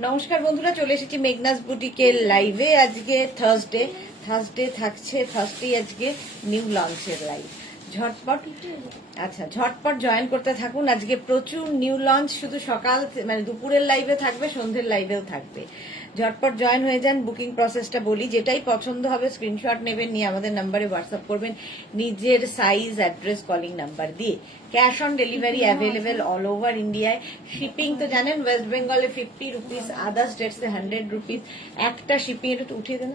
নমস্কার বন্ধুরা, চলে এসেছি মেঘনাস বুটিকের লাইভে। আজকে থার্সডে থাকছে ফার্স্টেই আজকে নিউ লঞ্চের লাইভ। ঝটপট জয়েন করতে থাকুন। আজকে প্রচুর নিউ লঞ্চ, শুধু সকাল মানে দুপুরের লাইভে থাকবে, সন্ধ্যের লাইভেও থাকবে। ঝটপট জয়েন হয়ে যান। বুকিং প্রসেসটা বলি, যেটাই পছন্দ হবে স্ক্রিনশট নেবেন, নিয়ে আমাদের নাম্বারে হোয়াটসঅ্যাপ করবেন নিজের সাইজ, অ্যাড্রেস, কলিং নাম্বার দিয়ে। Cash on delivery available all over ইন্ডিয়ায়। শিপিং তো জানেন, ওয়েস্ট বেঙ্গলে 50 রুপিস, আদার স্টেটসে 100 রুপিস। একটা শিপিং একটু উঠিয়ে দেন,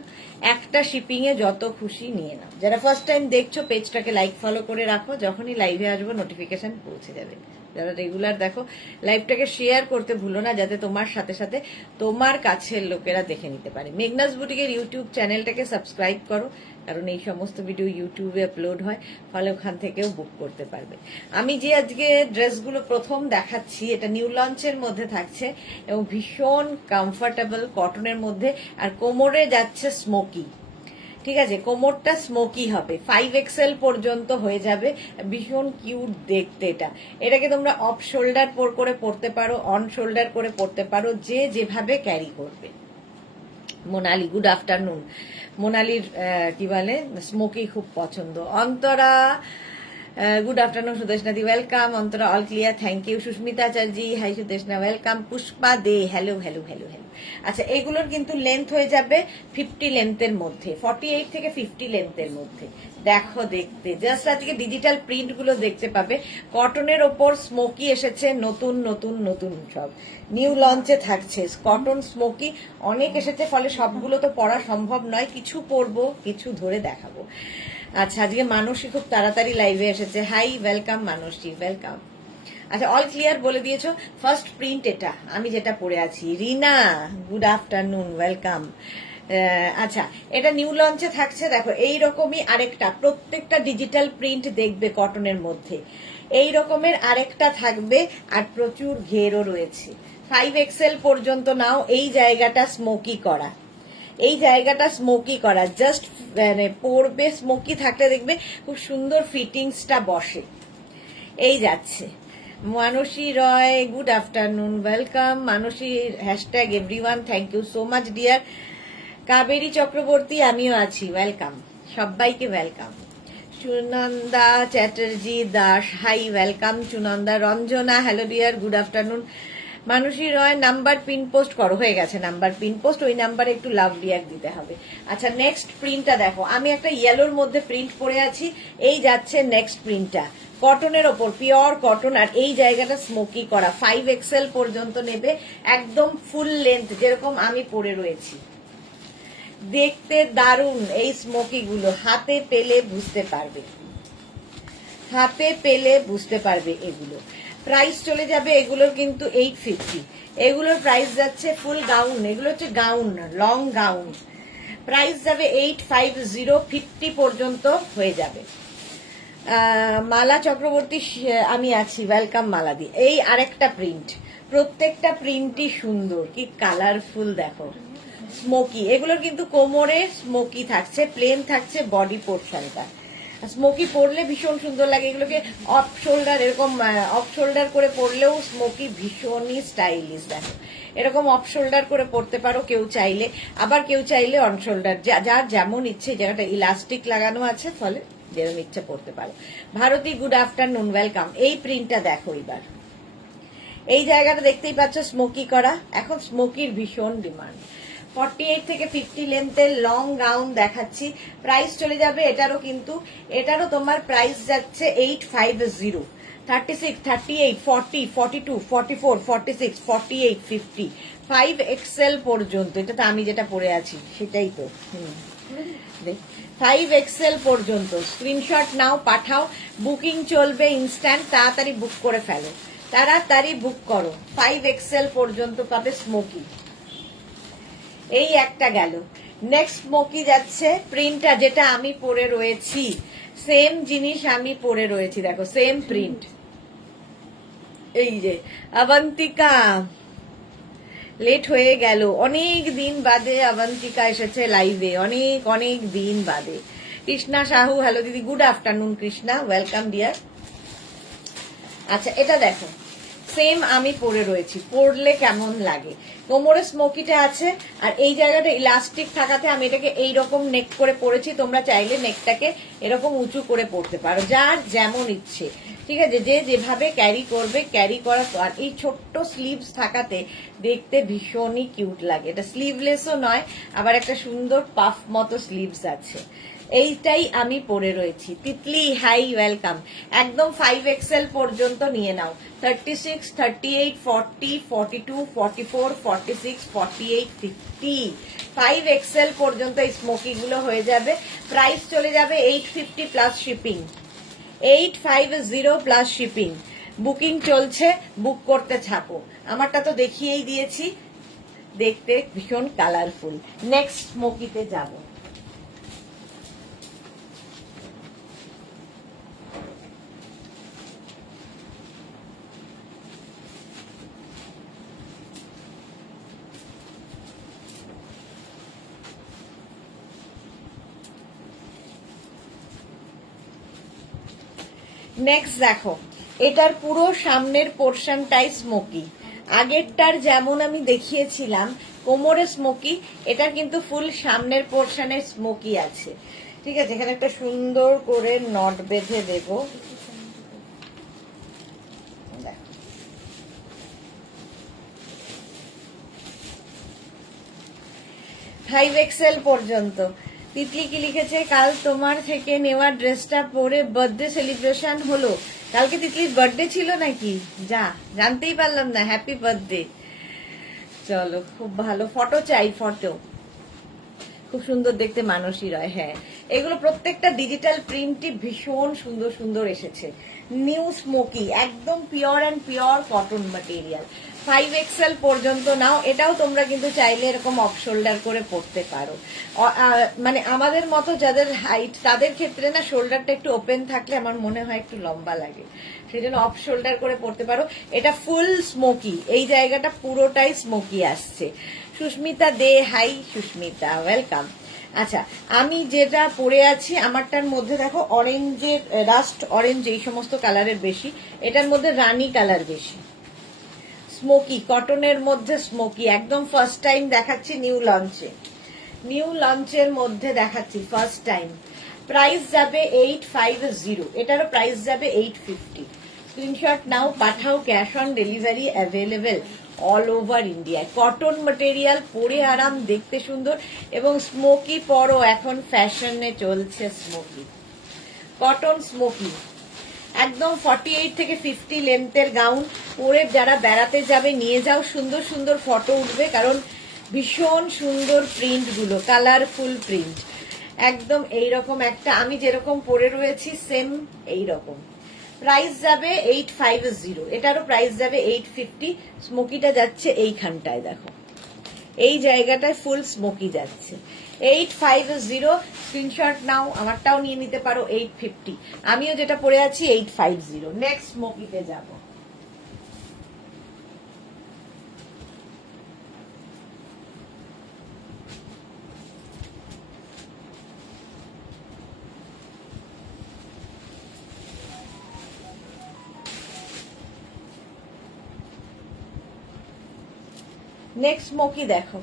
একটা শিপিং এ যত খুশি নিয়ে নাও। যারা ফার্স্ট টাইম দেখছো পেজটাকে লাইক ফলো করে রাখো, যখনই লাইভে আসবো নোটিফিকেশন পৌঁছে যাবে। যারা রেগুলার দেখো লাইভটাকে শেয়ার করতে ভুলো না, যাতে তোমার সাথে সাথে তোমার কাছের লোকেরা দেখে নিতে পারে। মেঘনাস বুটিকের ইউটিউব চ্যানেলটাকে সাবস্ক্রাইব করো, কারণ এই সমস্ত ভিডিও ইউটিউবে আপলোড হয়, ফলে ওখান থেকেও বুক করতে পারবে। আমি যে আজকে ড্রেসগুলো প্রথম দেখাচ্ছি, এটা নিউ লঞ্চের মধ্যে থাকছে এবং ভীষণ কমফোর্টেবল কটনের মধ্যে, আর কোমরে যাচ্ছে স্মোকি। ঠিক আছে, কোমরটা স্মোকি হবে, 5XL পর্যন্ত হয়ে যাবে। ভীষণ কিউট দেখতে এটাকে তোমরা অফ শোল্ডার করে পরতে পারো, অন শোল্ডার করে পরতে পারো, যে যেভাবে ক্যারি করবে। Monali, good afternoon. মোনালির কি বলে স্মোকি খুব পছন্দ। Antara, good afternoon. সুদেশনাদি welcome. Antara all clear, thank you. Susmita Acharjee, hi Sudeshna, welcome. Pushpa Dey, hello hello hello hello. আচ্ছা, এগুলোর কিন্তু লেন্থ হয়ে যাবে 50 লেন্থের মধ্যে, 48 থেকে 50 লেন্থের মধ্যে। দেখো দেখতে জাস্ট, আজকে ডিজিটাল প্রিন্ট গুলো দেখতে পাবে। কটনের ওপর স্মোকি এসেছে, নতুন নতুন নতুন সব নিউ লঞ্চে থাকছে। কটন স্মোকি অনেক এসেছে, ফলে সবগুলো তো পরা সম্ভব নয়, কিছু পরবো, কিছু ধরে দেখাবো। আচ্ছা, আজকে মানসী খুব তাড়াতাড়ি লাইভে এসেছে। হাই, ওয়েলকাম মানসী, ওয়েলকাম। আচ্ছা, অল ক্লিয়ার বলে দিয়েছো। ফার্স্ট প্রিন্ট এটা, আমি যেটা পরে আছি। রিনা, গুড আফটারনুন, ওয়েলকাম। আচ্ছা, এটা নিউ লঞ্চে থাকছে। দেখো এই রকমই আরেকটা, প্রত্যেকটা ডিজিটাল প্রিন্ট দেখবে কটনের মধ্যে। এই রকমের আরেকটা থাকবে, আর প্রচুর ঘেরও রয়েছে। 5XL পর্যন্ত নাও। এই জায়গাটা স্মোকি করা, এই জায়গাটা স্মোকি করা, জাস্ট মানে পরবে, স্মোকি থাকলে দেখবে খুব সুন্দর ফিটিংসটা বসে। এই যাচ্ছে Manasi Roy, good afternoon, welcome. Manasi hashtag everyone, thank you so much dear. Kaberi Chakraborty, আমিও আছি, ওয়েলকাম। সবাইকে welcome. Sunanda Chatterjee Das, hi, welcome Sunanda. Ranjana, hello dear, good afternoon. Manasi Roy, number pin post করো। হয়ে গেছে নাম্বার পিন পোস্ট, ওই নাম্বারে একটু লাভ রিয়াক্ট দিতে হবে। আচ্ছা, নেক্সট প্রিন্টটা দেখো। আমি একটা ইয়েলোর মধ্যে প্রিন্ট পরে আছি, এই যাচ্ছে নেক্সট প্রিন্টটা। কটনের ওপর, পিওর কটন, আর এই জায়গাটা স্মোকি করা। 5XL পর্যন্ত নেবে, একদম ফুল লেন্থ, যেরকম আমি পরে রয়েছি। দেখতে দারুণ এই স্মোকি গুলো, হাতে পেলে বুঝতে পারবে, হাতে পেলে বুঝতে পারবে। এগুলো প্রাইস চলে যাবে, এগুলোর কিন্তু 850। এগুলোর প্রাইস যাচ্ছে, ফুল গাউন, এগুলো হচ্ছে গাউন, লং গাউন। প্রাইস যাবে 850, 50 পর্যন্ত হয়ে যাবে। মালা চক্রবর্তী, আমি আছি, ওয়েলকাম মালাদি। এই আরেকটা প্রিন্ট, প্রত্যেকটা প্রিন্টই সুন্দর, কি কালারফুল দেখো। স্মোকি, এগুলোর কিন্তু কোমরে স্মোকি থাকছে, প্লেন থাকছে বডি পোর্শনটা। স্মোকি পরলে ভীষণ সুন্দর লাগে। এগুলোকে অফ শোল্ডার, এরকম অফ শোল্ডার করে পরলেও স্মোকি ভীষণই স্টাইলিশ। দেখো এরকম অফ শোল্ডার করে পরতে পারো কেউ চাইলে, আবার কেউ চাইলে অন শোল্ডার, যার যেমন ইচ্ছে। জায়গাটা ইলাস্টিক লাগানো আছে, ফলে যেরকম ইচ্ছে পড়তে পারো। Bharati, good afternoon, welcome. এই প্রিন্টটা দেখো এবার, এই জায়গাটা দেখতেই পাচ্ছ স্মোকি করা। এখন স্মোকির ভীষণ ডিমান্ড। 48 থেকে 50 লেন্থের লং গাউন দেখাচ্ছি। প্রাইস চলে যাবে এটারও, কিন্তু এটারও তোমার প্রাইস যাচ্ছে 850। 36, 38, 40, 42, 44, 46, 48, 50, 5XL পর্যন্ত। এটা তো আমি যেটা পরে আছি সেটাই তো। 5XL পর্যন্ত। স্ক্রিনশট নাও, পাঠাও, বুকিং চলবে ইনস্ট্যান্ট। তাড়াতাড়ি বুক করে ফেলো, তাড়াতাড়ি বুক করো। 5XL পর্যন্ত পাবে স্মোকি। এই একটা গেল। নেক্সট স্মোকি যাচ্ছে, প্রিন্টটা যেটা আমি পরে রয়েছি, সেম জিনিস আমি পরে রয়েছি। দেখো সেম প্রিন্ট। এই যে অবন্তিকা, লেট হয়ে গেল, অনেক দিন বাদে অবন্তিকা এসেছে লাইভে, অনেক অনেক দিন বাদে। কৃষ্ণা সাহু, হ্যালো দিদি, good afternoon Krishna, welcome deer. আচ্ছা, এটা দেখো, সেম আমি পরে রয়েছি, পরলে কেমন লাগে। কোমরে স্মোকিটা আছে, আর এই জায়গাটা ইলাস্টিক থাকাতে আমি এটাকে এইরকম নেক করে পরেছি। তোমরা চাইলে নেকটাকে এরকম উঁচু করে পরতে পারো, যার যেমন ইচ্ছে, ঠিক আছে, যে যেভাবে ক্যারি করবে ক্যারি করা। আর এই ছোট্ট স্লিভস থাকাতে দেখতে ভীষণই কিউট লাগে। এটা স্লিভলেসও নয়, আবার একটা সুন্দর পাফ মতো স্লিভস আছে। এইটাই আমি পরে রয়েছি। Titli hi, welcome. একদম 5XL পর্যন্ত নিয়ে নাও। 36, 38, 40, 42, 44, 46, 48, 50, 5XL পর্যন্ত এই স্মোকি গুলো হয়ে যাবে। প্রাইস চলে যাবে 850 plus shipping, 850 plus shipping. Booking চলছে, বুক করতে থাকো। আমারটা তো দেখিয়েই দিয়েছি, দেখতে ভীষণ কালারফুল। নেক্সট স্মোকিতে যাব। নেক্সট দেখো, এটার পুরো সামনের পোর্শনটাই স্মোকি। আগেরটার যেমন আমি দেখিয়েছিলাম কোমরে স্মোকি, এটার কিন্তু ফুল সামনের পোর্শনে স্মোকি আছে। ঠিক আছে, এখানে একটা সুন্দর করে নট বেঁধে দেব। 5XL পর্যন্ত। তিতলি কি লিখেছে, কাল তোমার থেকে নেওয়া ড্রেসটা পরে বার্থডে সেলিব্রেশন হলো। কালকে তিতলির বার্থডে ছিল নাকি? যা, জানতেই পারলাম না। Happy birthday. চলো, খুব ভালো। ফটো চাই, ফটো। খুব সুন্দর দেখতে মানসী রয়। হ্যাঁ, এগুলো প্রত্যেকটা ডিজিটাল প্রিন্টই ভীষণ সুন্দর সুন্দর এসেছে। নিউ স্মোকি, একদম pure and pure cotton material. 5XL পর্যন্ত নাও। এটাও তোমরা কিন্তু চাইলে এরকম অফ শোল্ডার করে পরতে পারো। মানে আমাদের মতো যাদের হাইট, তাদের ক্ষেত্রে না শোল্ডারটা একটু ওপেন থাকলে আমার মনে হয় একটু লম্বা লাগে, সেই জন্য অফ শোল্ডার করে পরতে পারো। এটা ফুল স্মোকি, এই জায়গাটা পুরোটাই স্মোকি আসছে। সুস্মিতা দে, হাই সুস্মিতা, ওয়েলকাম। আচ্ছা, আমি যেটা পরে আছি আমারটার মধ্যে দেখো অরেঞ্জের, রাস্ট অরেঞ্জ এই সমস্ত কালারের বেশি, এটার মধ্যে রানী কালার বেশি। স্মোকি, কটনের মধ্যে স্মোকি, একদম ফার্স্ট টাইম দেখাচ্ছি নিউ লঞ্চে। নিউ লঞ্চের মধ্যে দেখাচ্ছি ফার্স্ট টাইম। প্রাইস যাবে 850, এটারও প্রাইস যাবে 850। স্ক্রিনশট নাও, পাঠাও, cash on delivery available all over India. Cotton material, পরে আরাম, দেখতে সুন্দর, এবং স্মোকি পরো, এখন ফ্যাশনে চলছে স্মোকি। কটন স্মোকি একদম 48 থেকে 50 লেন্থের গাউন পরে যারা বেড়াতে যাবে নিয়ে যাও, সুন্দর সুন্দর ফটো উঠবে, কারণ ভীষণ সুন্দর প্রিন্ট গুলো, কালারফুল প্রিন্ট। একদম এইরকম একটা, আমি যেরকম পরে রয়েছি সেম এইরকম। প্রাইস যাবে 850, এটারও প্রাইস যাবে 850। স্মোকিটা যাচ্ছে এইখানটায়, দেখো এই জায়গাটায় ফুল স্মোকি যাচ্ছে। 850, স্ক্রিনশট নাও, আমারটাও নিয়ে নিতে পারো 850। আমিও যেটা পরে আছি 850। নেক্সট স্মোকিতে যাব। নেক্সট স্মোকি দেখো,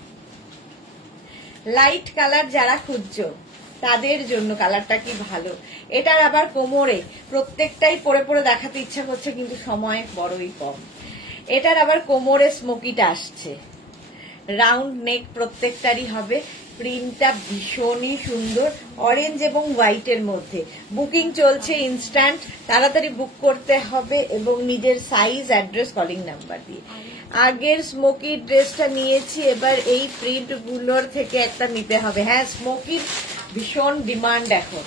লাইট কালার যারা খুঁজছো তাদের জন্য কালারটা কি ভালো। এটার আবার কোমরে, প্রত্যেকটাই পরে পরে দেখাতে ইচ্ছা করছে কিন্তু সময় বড়ই কম। এটার আবার কোমরে স্মোকিটা আসছে, রাউন্ড নেক প্রত্যেকটারই হবে। প্রিন্টটা ভীষণই সুন্দর, অরেঞ্জ এবং হোয়াইটের মধ্যে। বুকিং চলছে ইনস্ট্যান্ট, তাড়াতাড়ি বুক করতে হবে, এবং নিজের সাইজ, অ্যাড্রেস, কলিং নাম্বার দিয়ে। আগের স্মোকি ড্রেসটা নিয়েছি, এবার এই প্রিন্ট গুলোর থেকে একটা নিতে হবে। হ্যাঁ, স্মোকির ভীষণ ডিমান্ড এখন।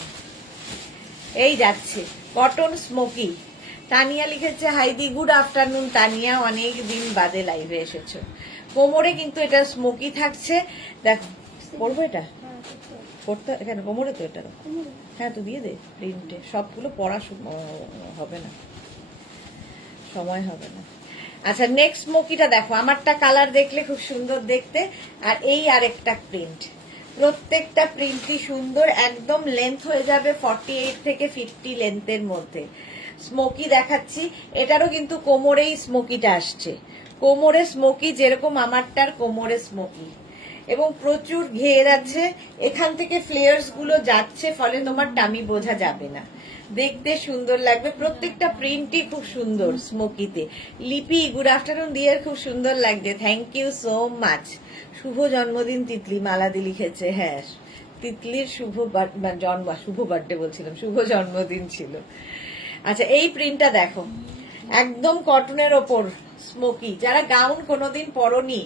এই যাচ্ছে কটন স্মোকি। তানিয়া লিখেছে, হাইদি গুড আফটারনুন। তানিয়া, অনেক দিন বাদে লাইভে এসেছো। কোমরে কিন্তু এটা স্মোকি থাকছে, দেখো। পরবো এটা পড়তে, এখানে কোমরে তো এটা। হ্যাঁ, তো দিয়ে দে প্রিন্টে, সবগুলো পড়া হবে না, সময় হবে না। আচ্ছা, নেক্সট স্মোকিটা দেখো, আমারটা কালার দেখলে খুব সুন্দর দেখতে, আর এই আরেকটা প্রিন্ট। প্রত্যেকটা প্রিন্টই সুন্দর, একদম লেন্থ হয়ে যাবে 48 থেকে 50 লেন্থের মধ্যে। স্মোকি দেখাচ্ছি, এটারও কিন্তু কোমরেই স্মোকিটা আসছে, কোমরে স্মোকি যেরকম আমারটার কোমরে স্মোকি, এবং প্রচুর ঘের আছে, এখান থেকে ফ্লেয়ার্স গুলো যাচ্ছে, ফলে তোমার টামি বোঝা যাবে না, দেখতে সুন্দর লাগবে। প্রত্যেকটা প্রিন্টই খুব সুন্দর স্মোকিতে। লিপি গুড আফটারনুন দিয়ে খুব সুন্দর লাগছে, থ্যাংক ইউ সো মাচ। শুভ জন্মদিন তিতলি, মালাদি লিখেছে। হ্যাঁ, তিতলির শুভ বার্থডে বলছিলাম, শুভ জন্মদিন ছিল। আচ্ছা, এই প্রিন্টটা দেখো, একদম কটনের ওপর স্মোকি, যারা গাউন কোনোদিন পরনি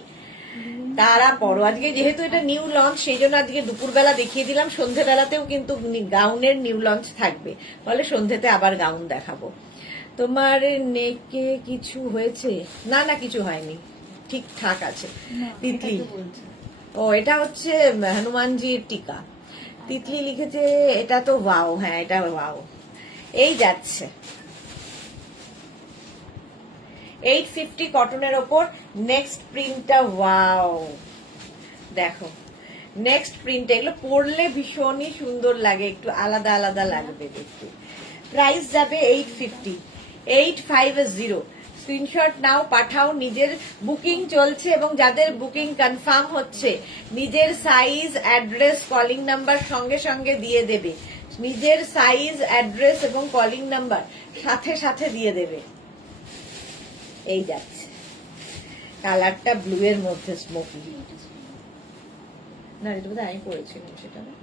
তারা পরো। আজকে যেহেতু এটা নিউ লঞ্চ, সেই জন্য আজকে দুপুরবেলা দেখিয়ে দিলাম, সন্ধ্যেবেলাতেও কিন্তু গাউনের নিউ লঞ্চ থাকবে, ফলে সন্ধ্যেতে আবার গাউন দেখাবো। তোমার নেকে কিছু হয়েছে? না না, কিছু হয়নি, ঠিকঠাক আছে। তিতলি, ও এটা হচ্ছে হনুমানজির টিকা। তিতলি লিখেছে এটা তো ওয়াও, হ্যাঁ এটা ওয়াও। এই যাচ্ছে 850 কটনের ওপর নেক্সট প্রিন্টটা, ওয়াও দেখো নেক্সট প্রিন্ট, এগুলো পরলে ভীষণই সুন্দর লাগে, একটু আলাদা আলাদা লাগবে দেখতে। প্রাইস যাবে 850, 850। স্ক্রিনশট নাও, পাঠাও, নিজের বুকিং চলছে এবং যাদের বুকিং কনফার্ম হচ্ছে নিজের সাইজ, অ্যাড্রেস, কলিং নাম্বার সঙ্গে সঙ্গে দিয়ে দেবে, নিজের সাইজ, অ্যাড্রেস এবং কলিং নাম্বার সাথে সাথে দিয়ে দেবে। এই যাচ্ছে কালারটা ব্লু এর মধ্যে স্মোকি, না এটা বোধহয় আমি পরেছিলাম, সেটা না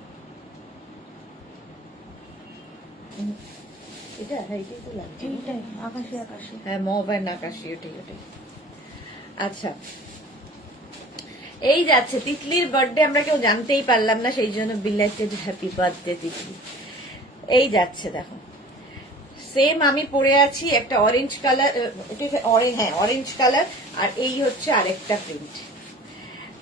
এটা, হ্যাঁ এটাই তো লাগছে, আকাশি আকাশি, হ্যাঁ মহবান আকাশি, ওটাই ওটাই। আচ্ছা, এই যাচ্ছে তিতলির বার্থডে, আমরা কেউ জানতেই পারলাম না, সেই জন্য বিলেটেড হ্যাপি বার্থডে তিতলি। এই যাচ্ছে দেখো, সেম আমি পরে আছি একটা অরেঞ্জ কালার, হ্যাঁ অরেঞ্জ কালার, আর এই হচ্ছে আরেকটা প্রিন্ট।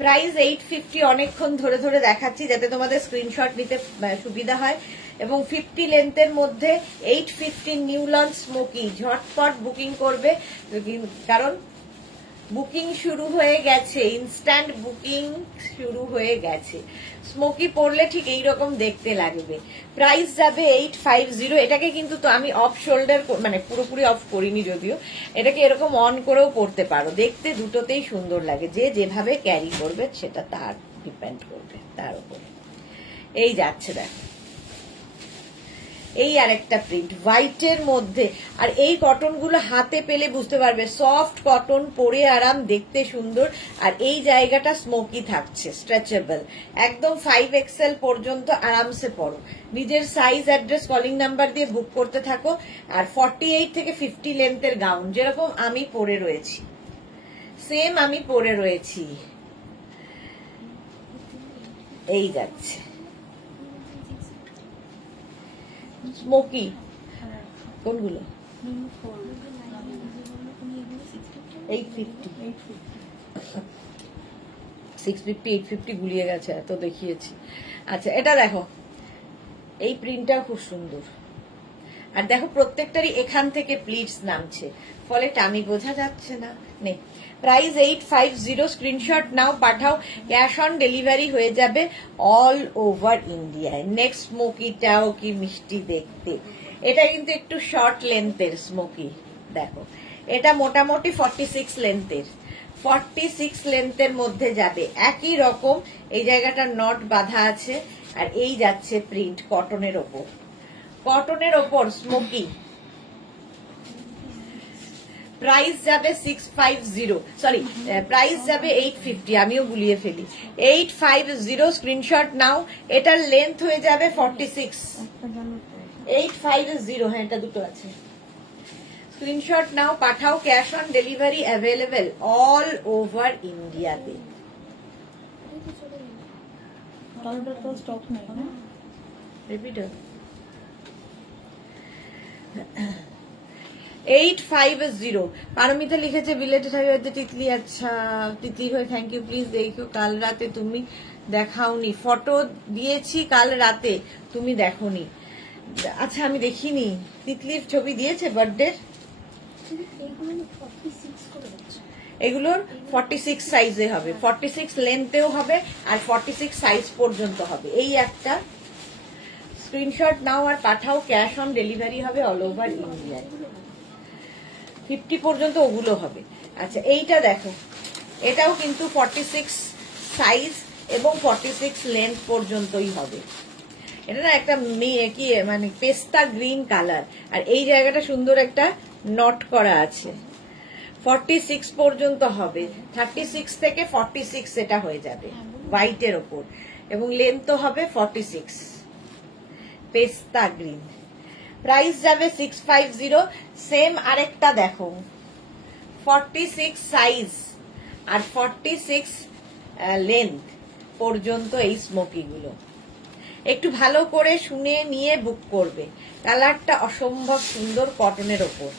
প্রাইস 850, অনেকক্ষণ ধরে ধরে দেখাচ্ছি যাতে তোমাদের স্ক্রিনশট নিতে সুবিধা হয়, এবং 50 লেন্থের মধ্যে 850 নিউ লঞ্চ স্মোকি, ঝটপট বুকিং করবে, কারণ বুকিং শুরু হয়ে গেছে, ইনস্ট্যান্ট বুকিং শুরু হয়ে গেছে। স্মোকি পরলে ঠিক এইরকম দেখতে লাগবে। প্রাইস যাবে 850। এটাকে কিন্তু তো আমি অফ শোল্ডার, মানে পুরোপুরি অফ করিনি যদিও, এটাকে এরকম অন করেও পরতে পারো, দেখতে দুটোতেই সুন্দর লাগে, যে যেভাবে ক্যারি করবে সেটা তার ডিপেন্ড করবে, তার উপর। এই যাচ্ছে দেখো, এই আরেকটা প্রিন্ট হোয়াইটের মধ্যে, আর এই কটন গুলো হাতে পেলে বুঝতে পারবে, সফট কটন, পরে আরাম, দেখতে সুন্দর, আর এই জায়গাটা স্মোকি থাকছে, স্ট্রেচেবল, একদম 5XL পর্যন্ত আরামসে পরো। নিজের সাইজ, অ্যাড্রেস, কলিং নাম্বার দিয়ে বুক করতে থাকো। আর 48 থেকে 50 লেন্থের গাউন, যেরকম আমি পরে রয়েছি, সেম আমি পরে রয়েছি। এই যাচ্ছে স্মোকি, কোনগুলো? 850, 650, 850 গুলিয়ে গেছে, এত দেখিয়েছি। আচ্ছা, এটা দেখো, এই প্রিন্টটা খুব সুন্দর, আর দেখো প্রত্যেকটারই এখান থেকে প্লিটস নামছে, ফলে টামি বোঝা যাচ্ছে না। নে, প্রাইস 850, স্ক্রিনশট নাও, পাঠাও, ক্যাশ অন ডেলিভারি হয়ে যাবে অল ওভার ইন্ডিয়ায়। নেক্সট স্মোকিটাও কি মিষ্টি দেখতে, এটা কিন্তু একটু শর্ট লেন্থের স্মোকি, দেখো এটা মোটামুটি 46 লেন্থের, 46 লেন্থের মধ্যে যাবে, একই রকম, এই জায়গাটা নট বাঁধা আছে, আর এই যাচ্ছে প্রিন্ট কটনের ওপর, কটনের ওপর স্মোকি। প্রাইস যাবে 650, সরি প্রাইস যাবে 850, আমিও গুলিয়ে ফেলি, 850। স্ক্রিনশট নাও, এটার লেন্থ হয়ে যাবে 46, 850, হ্যাঁ এটা দুটো আছে। স্ক্রিনশট নাও, পাঠাও, cash on delivery available all over ইন্ডিয়াতে। স্টক নেই, রিপিট 850। পারমিতা লিখেছে বিলেটেড হয়ে তিতলি, আচ্ছা তিতলি হয়ে থ্যাংক ইউ, প্লিজ দেখো, কাল রাতে তুমি দেখাওনি, ফটো দিয়েছি কাল রাতে, তুমি দেখোনি। আচ্ছা আমি দেখিনি, তিতলির ছবি দিয়েছে বার্থডে, এগুলোর 46 সাইজে হবে, 46 লেন্থেও হবে, আর 46 সাইজ পর্যন্ত হবে। এই একটা স্ক্রিনশট নাও আর পাঠাও, ক্যাশ অন ডেলিভারি হবে অল ওভার ইন্ডিয়ায়। 50 পর্যন্ত ওগুলো হবে। আচ্ছা এইটা দেখো, এটাও কিন্তু 46 সাইজ এবং 46 লেন্থ পর্যন্তই হবে। এটা না একটা কি মানে পেস্তা গ্রিন কালার, আর এই জায়গাটা সুন্দর একটা নট করা আছে। 46 পর্যন্ত হবে, 36 থেকে 46 এটা হয়ে যাবে হোয়াইটের ওপর, এবং লেন্থ হবে 46 পেস্তা গ্রিন। প্রাইস যাবে 650। সেম আরেকটা দেখো, 46 সাইজ আর 46 লেন্থ পর্যন্ত এই স্মোকি গুলো। একটু ভালো করে শুনে নিয়ে বুক করবে। কালারটা অসম্ভব সুন্দর, কটনের ওপর।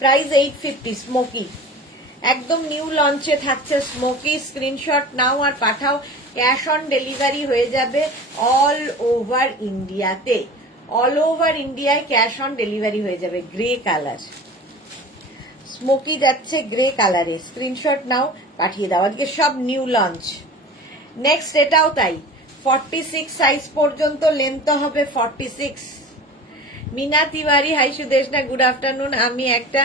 প্রাইস 850 স্মোকি, একদম নিউ লঞ্চে থাকছে স্মোকি। স্ক্রিনশট নাও আর পাঠাও, ক্যাশ অন ডেলিভারি হয়ে যাবে অল ওভার ইন্ডিয়াতে। অল ওভার ইন্ডিয়ায় ক্যাশ অন ডেলিভারি হয়ে যাবে। গ্রে কালার স্মোকি যাচ্ছে গ্রে কালারে। স্ক্রিনশট নাও, পাঠিয়ে দাও। আজকে সব নিউ লঞ্চ। নেক্সট এটাও তাই, 46 সাইজ পর্যন্ত, লেন্থ হবে 46। Meena Tiwari, hi Sudeshna, good afternoon. আমি একটা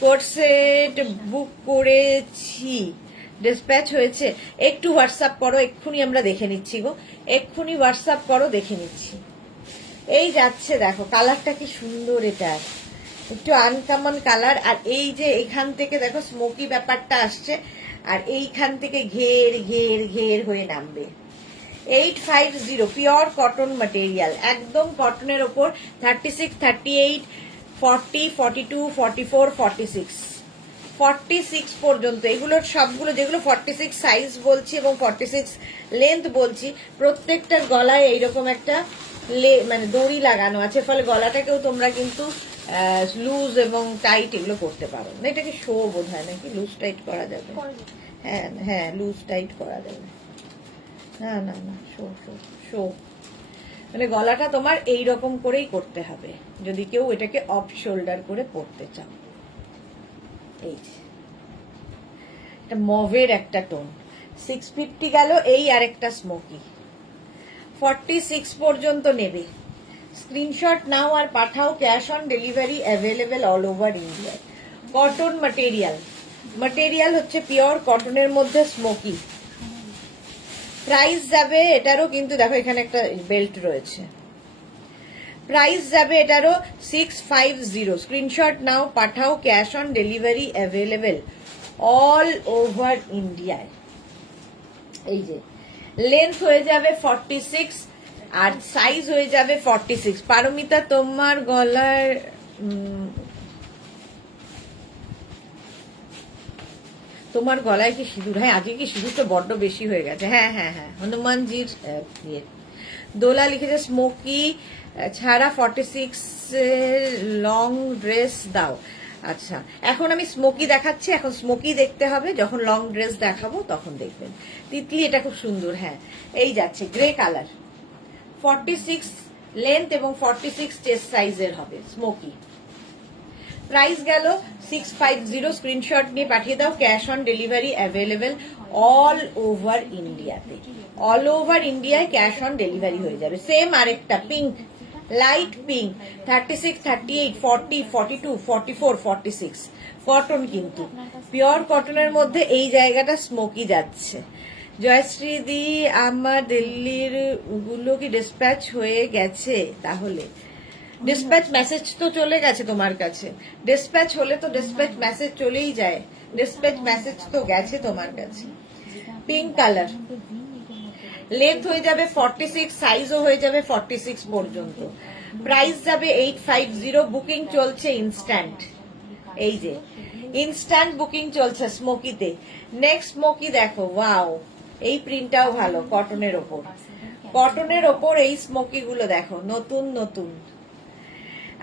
কোট সেট বুক করেছি, ডিসপ্যাচ হয়েছে? একটু হোয়াটসঅ্যাপ করো, এক্ষুনি আমরা দেখে নিচ্ছি গো, এক্ষুনি হোয়াটসঅ্যাপ করো, দেখে নিচ্ছি। এই যাচ্ছে দেখো, কালারটা কি সুন্দর, এটা একটু আনকমন কালার। আর এই যে এখান থেকে দেখো স্মোকি ব্যাপারটা আসছে, আর এইখান থেকে ঘের ঘের ঘের হয়ে নামবে। 850 পিওর কটন ম্যাটেরিয়াল, একদম কটনের ওপর। 36, 38, 40, 42, 44, 46, 46 পর্যন্ত। এগুলোর সবগুলো, যেগুলো 46 সাইজ বলছি এবং 46 লেন্থ বলছি, প্রত্যেকটার গলায় এইরকম একটা মানে দড়ি লাগানো আছে, ফলে গলাটাকেও তোমরা কিন্তু লুজ এবং টাইট এগুলো করতে পারো না। এটাকে শো বোধ হয় নাকি, লুজ টাইট করা যাবে? হ্যাঁ হ্যাঁ, লুজ টাইট করা যাবে। না না না, শো শো শো, মানে গলাটা তোমার এই রকম করেই করতে হবে যদি কেউ এটাকে অফ শোল্ডার করে পরতে চাও। এই এটা মভের একটা টোন। 650 গেল। এই আরেকটা স্মোকি, 46 পর্যন্ত নেবে। স্ক্রিনশট নাও আর পাঠাও, cash on delivery available all over India. Cotton material, material হচ্ছে পিওর কটনের মধ্যে স্মোকি। প্রাইস যাবে এটারও, কিন্তু দেখো এখানে একটা বেল্ট রয়েছে। প্রাইস যাবে এটারও 650। স্ক্রিনশট নাও পাঠাও, cash on delivery available all over ইন্ডিয়ায়। এই যে লেন্থ হয়ে যাবে 46 আর সাইজ হয়ে যাবে 46। পারমিতা, তোমার গলার তোমার গলায় কি সিঁদুর? হ্যাঁ, আজকে কি সিঁদুরটা বড্ড বেশি হয়ে গেছে। হ্যাঁ হ্যাঁ হ্যাঁ, হনুমানজির ইয়ে। দোলা লিখেছে স্মোকি ছাড়া 46 এর লং ড্রেস দাও। আচ্ছা, এখন আমি স্মোকি দেখাচ্ছি, এখন স্মোকি দেখতে হবে, যখন লং ড্রেস দেখাবো তখন দেখবেন। তিতলি, এটা খুব সুন্দর। হ্যাঁ, এই যাচ্ছে গ্রে কালার, 46 লেন্থ এবং 46 চেস্ট সাইজের হবে স্মোকি। প্রাইস গেল 650। স্ক্রিনশট নিয়ে পাঠিয়ে দাও, cash on delivery available all over ইন্ডিয়াতে। অল ওভার ইন্ডিয়ায় ক্যাশ অন ডেলিভারি হয়ে যাবে। সেম আরেকটা পিঙ্ক, লাইট পিঙ্ক, 36, 38, 40, 42, 44, 46 কটন, কিন্তু পিওর কটনের মধ্যে এই জায়গাটা স্মোকি যাচ্ছে। জয়শ্রী দি, আমার দিল্লির গুলো কি ডিসপ্যাচ হয়ে গেছে? তাহলে ডিসপ্যাচ মেসেজ তো চলে গেছে তোমার কাছে। ডিসপ্যাচ হলে তো ডিসপ্যাচ মেসেজ চলেই যায়, ডিসপ্যাচ মেসেজ তো গেছে তোমার কাছে। পিঙ্ক কালার, লেন্থ হয়ে যাবে 46, সাইজও হয়ে যাবে 46 পর্যন্ত। প্রাইস যাবে 850। বুকিং চলছে ইনস্ট্যান্ট। এই যে ইনস্ট্যান্ট বুকিং চলছে স্মোকিতে। নেক্সট স্মোকি দেখো, ওয়াও, এই প্রিন্টটাও ভালো, কটনের ওপর। কটনের ওপর এই স্মোকি গুলো দেখো, নতুন নতুন।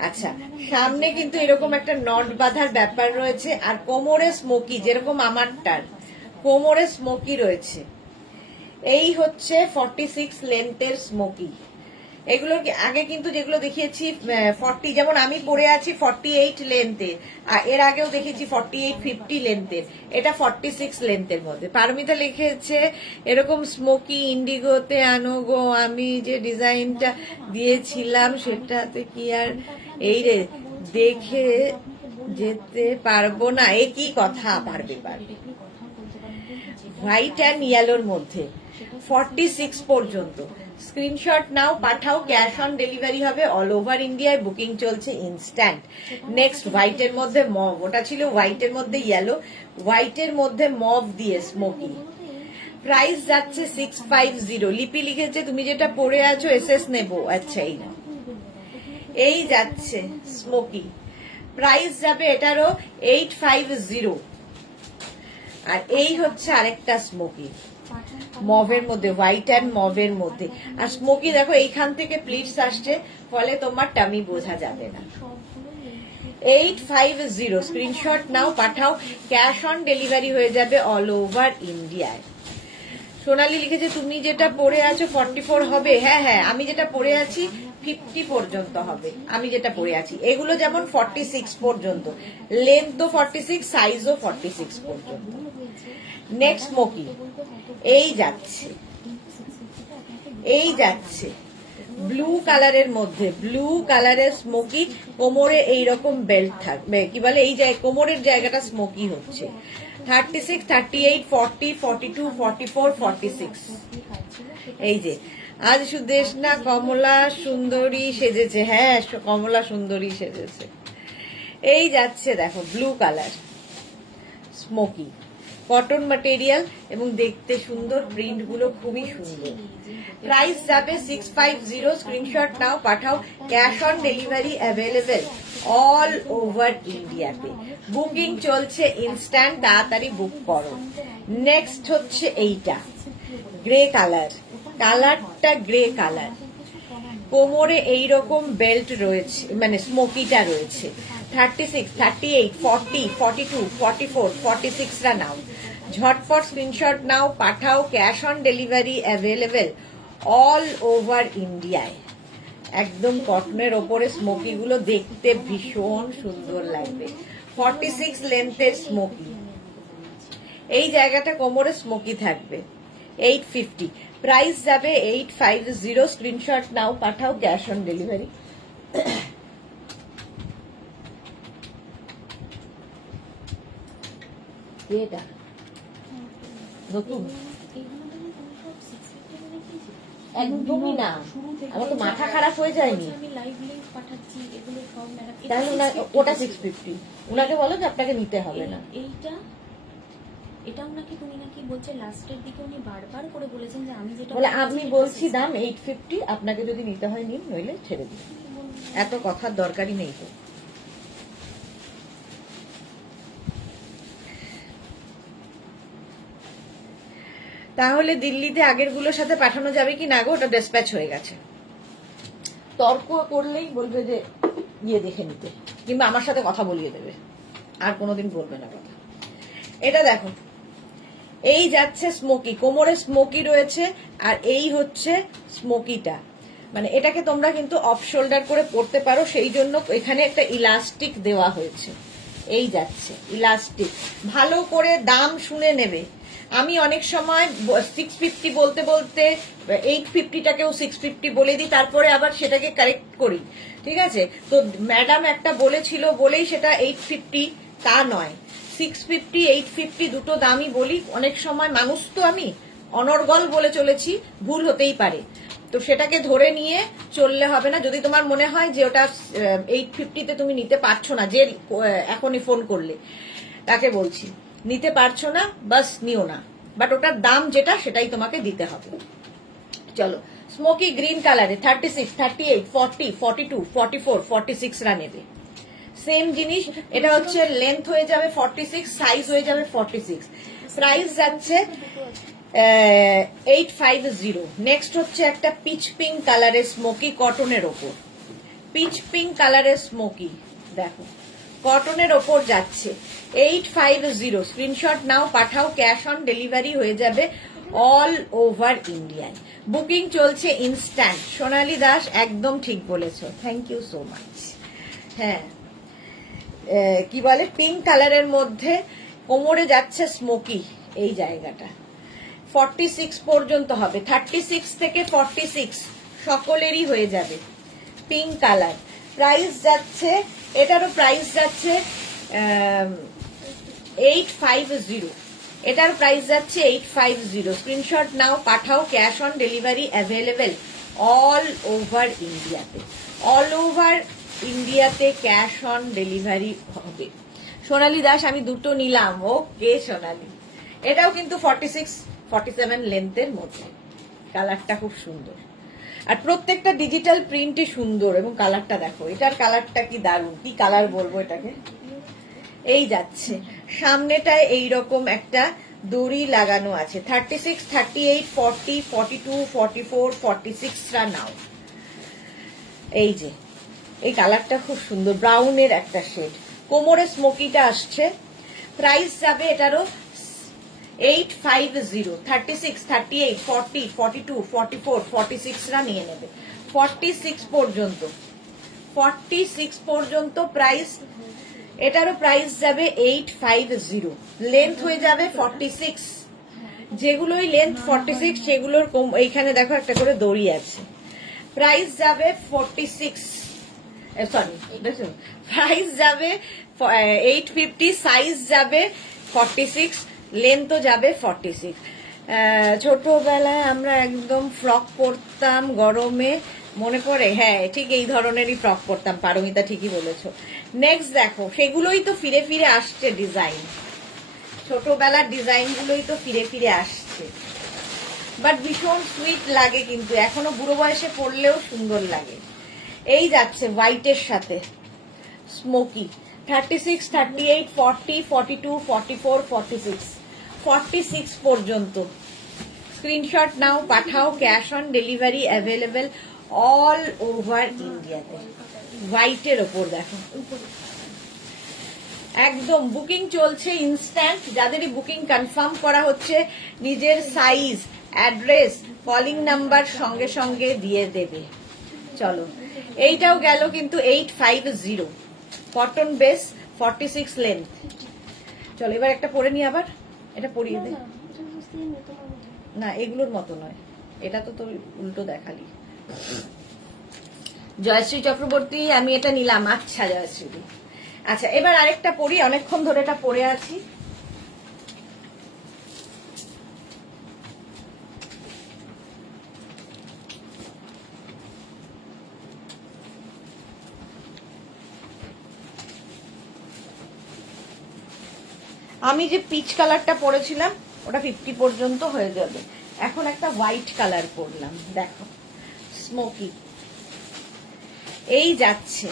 আচ্ছা, সামনে কিন্তু এরকম একটা নট বাঁধার ব্যাপার রয়েছে, আর কোমরে স্মোকি, যেরকম আমারটার কোমরে স্মোকি রয়েছে। এই হচ্ছে 46 লেন্থের স্মোকি। এগুলো আগে কিন্তু যেগুলো দেখিয়েছি 40, যেমন আমি পরে আছি 48 লেন্থে, আর এর আগেও দেখেছি 48-50 লেন্থের, এটা 46 লেন্থের মধ্যে। পারমিতা লিখেছে এরকম স্মোকি ইন্ডিগোতে আনো গো, আমি যে ডিজাইনটা দিয়েছিলাম সেটাতে কি আর এই রে দেখে যেতে পারবো না? এ কি কথা, পারবে পারবে। হোয়াইট অ্যান্ড ইয়েলোর মধ্যে 46 পর্যন্ত। স্ক্রিনশট নাও, পাঠাও, ক্যাশ অন ডেলিভারি হবে অল ওভার ইন্ডিয়ায়, বুকিং চলছে ইনস্ট্যান্ট। নেক্সট হোয়াইটের মধ্যে মভ, ওটা ছিল হোয়াইটের মধ্যে ইয়েলো, হোয়াইটের মধ্যে মভ দিয়ে স্মোকি। প্রাইস যাচ্ছে 650। লিপি লিখেছে তুমি যেটা পরে আছো এসএস নেবো। আচ্ছা, এই যাচ্ছে স্মোকি, প্রাইস যাবে এটারও 850। আর এই হচ্ছে আরেকটা স্মোকি মভের মধ্যে, হোয়াইট অ্যান্ড মভের মধ্যে। আর স্মোকি দেখো এইখান থেকে প্লিটস আসছে, ফলে তোমার টামি বোঝা যাবে না। 850 স্ক্রিনশট নাও, পাঠাও, ক্যাশ অন ডেলিভারি হয়ে যাবে অল ওভার ইন্ডিয়ায়। সোনালি লিখেছে তুমি যেটা পরে আছো 44 হবে। হ্যাঁ হ্যাঁ, আমি যেটা পরে আছি 50 পর্যন্ত হবে। আমি যেটা পরে আছি এগুলো যেমন 46 পর্যন্ত, লেন্থও 46, সাইজও 46 পর্যন্ত। নেক্সট স্মোকি, এই যাচ্ছে, এই যাচ্ছে ব্লু কালারের মধ্যে, ব্লু কালারের স্মোকি, কোমরে এইরকম বেল্ট থাকবে, কি বলে এই কোমরের জায়গাটা স্মোকি হচ্ছে। 36, 38, 40, 42, 44, 46। এই যে আজ সুদেশনা কমলা সুন্দরী সেজেছে। হ্যাঁ, কমলা সুন্দরী সেজেছে। এই যাচ্ছে দেখো blue colour smoky, cotton material এবং দেখতে সুন্দর, প্রিন্ট গুলো খুবই সুন্দর। প্রাইস যাবে 650। স্ক্রিনশট নাও, পাঠাও, cash on delivery available all over ইন্ডিয়াতে, বুকিং চলছে ইনস্ট্যান্ট, তাড়াতাড়ি বুক করো। নেক্সট হচ্ছে এইটা গ্রে কালার, কালারটা গ্রে কালার, কোমরে এইরকম বেল্ট রয়েছে, মানে স্মোকিটা রয়েছে। 36, 38, 40, 42, 44, 46 রা নাও, ঝটপট স্ক্রিনশট নাও, পাঠাও, cash on delivery available all over ইন্ডিয়ায়। একদম কটনের ওপরে স্মোকি গুলো দেখতে ভীষণ সুন্দর লাগবে। 46 লেন্থের স্মোকি, এই জায়গাটা কোমরে স্মোকি থাকবে। 850 প্রাইস যাবে 850। স্ক্রিনশট নাও, পাঠাও, ক্যাশ অন ডেলিভারি। এটা নতুন একদমই না, আমার তো মাথা খারাপ হয়ে যায়নি। তাহলে ওটা 650, ওনাকে বলো যে আপনাকে নিতে হবে না। এটাও নাকি তুমি নাকি বলছে লাস্টের দিকে উনি বারবার করে বলেছেন যে আমি যেটা বলে আমি বলছি দাম 850, আপনাকে যদি নিতে হয় নিন, নইলে ছেড়ে দিন। এত কথার দরকারই নেই তো। তাহলে দিল্লিতে আগের গুলোর সাথে পাঠানো যাবে কি না গো? ওটা ডিসপ্যাচ হয়ে গেছে। তর্ক করলেই বলবে যে ইয়ে দেখে নিতে, কিংবা আমার সাথে কথা বলিয়ে দেবে, আর কোনোদিন বলবে না কথা। এটা দেখো, এই যাচ্ছে স্মোকি, কোমরে স্মোকি রয়েছে, আর এই হচ্ছে স্মোকিটা, মানে এটাকে তোমরা কিন্তু অফ শোল্ডার করে পরতে পারো, সেই জন্য এখানে একটা ইলাস্টিক দেওয়া হয়েছে। এই যাচ্ছে ইলাস্টিক, ভালো করে দাম শুনে নেবে। আমি অনেক সময় 650 বলতে বলতে 850টাকেও 650 বলে দিই, তারপরে আবার সেটাকে কারেক্ট করি, ঠিক আছে? তো ম্যাডাম একটা বলেছিল বলেই সেটা 850 তা নয়, 650, 850 দুটো দামই বলি। অনেক সময় মানুষ তো, আমি অনর্গল বলে চলেছি, ভুল হতেই পারে, তো সেটাকে ধরে নিয়ে চললে হবে না। যদি তোমার মনে হয় যে ওটা 850-তে তুমি নিতে পারছো না, যে এখনই ফোন করলে তাকে বলছি নিতে পারছো না, বাস নিও না, বাট ওটার দাম যেটা সেটাই তোমাকে দিতে হবে। চলো, স্মোকি গ্রিন কালারে 36, 38, 40, 42, 44, 46 রা নেবে। সেম জিনিস, এটা হচ্ছে লেন্থ হয়ে যাবে 46, সাইজ হয়ে যাবে 46। প্রাইস যাচ্ছে 850। নেক্সট হচ্ছে একটা পিচ পিঙ্ক কালারের স্মোকি, কটনের ওপর, পিচ পিঙ্ক কালারের স্মোকি, দেখো কটনের ওপর যাচ্ছে 850। স্ক্রিনশট নাও, পাঠাও, ক্যাশ অন ডেলিভারি হয়ে যাবে অল ওভার ইন্ডিয়ায় বুকিং চলছে ইনস্ট্যান্ট। সোনালী দাস একদম ঠিক বলেছো, থ্যাংক ইউ সো মাচ। হ্যাঁ, কি বলে পিঙ্ক কালারের মধ্যে কোমরে যাচ্ছে স্মোকি, এই জায়গাটা 46 পর্যন্ত হবে, 36 থেকে 46 সকলেরই হয়ে যাবে। পিঙ্ক কালার, প্রাইস যাচ্ছে, এটারও প্রাইস যাচ্ছে 850, এটার প্রাইস যাচ্ছে 850। স্ক্রিনশট নাও, পাঠাও, cash on delivery available all over ইন্ডিয়াতে। অল ওভার ইন্ডিয়াতে ক্যাশ অন ডেলিভারি হবে। সোনালী দাস আমি দুটো নিলাম, ওকে সোনালী। এটাও কিন্তু 46-47 লেন্থের মধ্যে, কালারটা খুব সুন্দর, আর প্রত্যেকটা ডিজিটাল প্রিন্টই সুন্দর, এবং কালারটা দেখো, এটার কালারটা কি দারুণ, কি কালার বলবো এটাকে। এই যাচ্ছে সামনেটায় এইরকম একটা দড়ি লাগানো আছে, 36, 38, 40, 42, 44, 46টা নাও। এই যে এই কালারটা খুব সুন্দর, ব্রাউনের একটা শেড, কোমরে স্মোকিটা আসছে। প্রাইস যাবে এটারও 850, 36, 38, 40, 42, 44, 46রা নিয়ে নেবে। 46 পর্যন্ত, 46 পর্যন্ত প্রাইস, এটারও প্রাইস যাবে 850, লেন্থ হয়ে যাবে 46। যেগুলোই লেন্থ 46 সেগুলোর এইখানে দেখো একটা করে দড়ি আছে। প্রাইস যাবে 46, সরি প্রাইস যাবে 850, সাইজ যাবে 46, লেন্থও যাবে 46। ছোটবেলায় আমরা একদম ফ্রক পরতাম গরমে, মনে পড়ে? হ্যাঁ, ঠিক এই ধরনেরই ফ্রক পরতাম, পারমিতা ঠিকই বলেছো। নেক্সট দেখো, সেগুলোই তো ফিরে ফিরে আসছে ডিজাইন, ছোটবেলার ডিজাইন গুলোই তো ফিরে ফিরে আসছে, বাট ভীষণ সুইট লাগে, কিন্তু এখনো বুড়ো বয়সে পরলেও সুন্দর লাগে। এই যাচ্ছে হোয়াইটের সাথে স্মোকি, 36, 38, 40, 42, 44, 46, 46 পর্যন্ত। স্ক্রিনশট নাও, পাঠাও, cash on delivery available all over ইন্ডিয়াতে। হোয়াইটের ওপর দেখো, একদম বুকিং চলছে ইনস্ট্যান্ট। যাদেরই বুকিং কনফার্ম করা হচ্ছে, নিজের সাইজ, অ্যাড্রেস, কলিং নাম্বার সঙ্গে সঙ্গে দিয়ে দেবে। চলো, এইটাও গেল কিন্তু 850, কটন বেস, 46 লেন্থ। চলো এবার একটা পরে নি, আবার এটা পরিয়ে দে। না, এগুলোর মতো নয়, এটা তো তোর উল্টো দেখালি। জয়শ্রী চক্রবর্তী, আমি এটা নিলাম। আচ্ছা জয়শ্রী, আচ্ছা এবার আরেকটা পরি, অনেকক্ষণ ধরে এটা পরে আছি। আমি যে পিচ কালারটা পরেছিলাম ওটা 50 পর্যন্ত হয়ে যাবে। এখন একটা হোয়াইট কালার পরলাম, দেখো স্মোকি, এই যাচ্ছে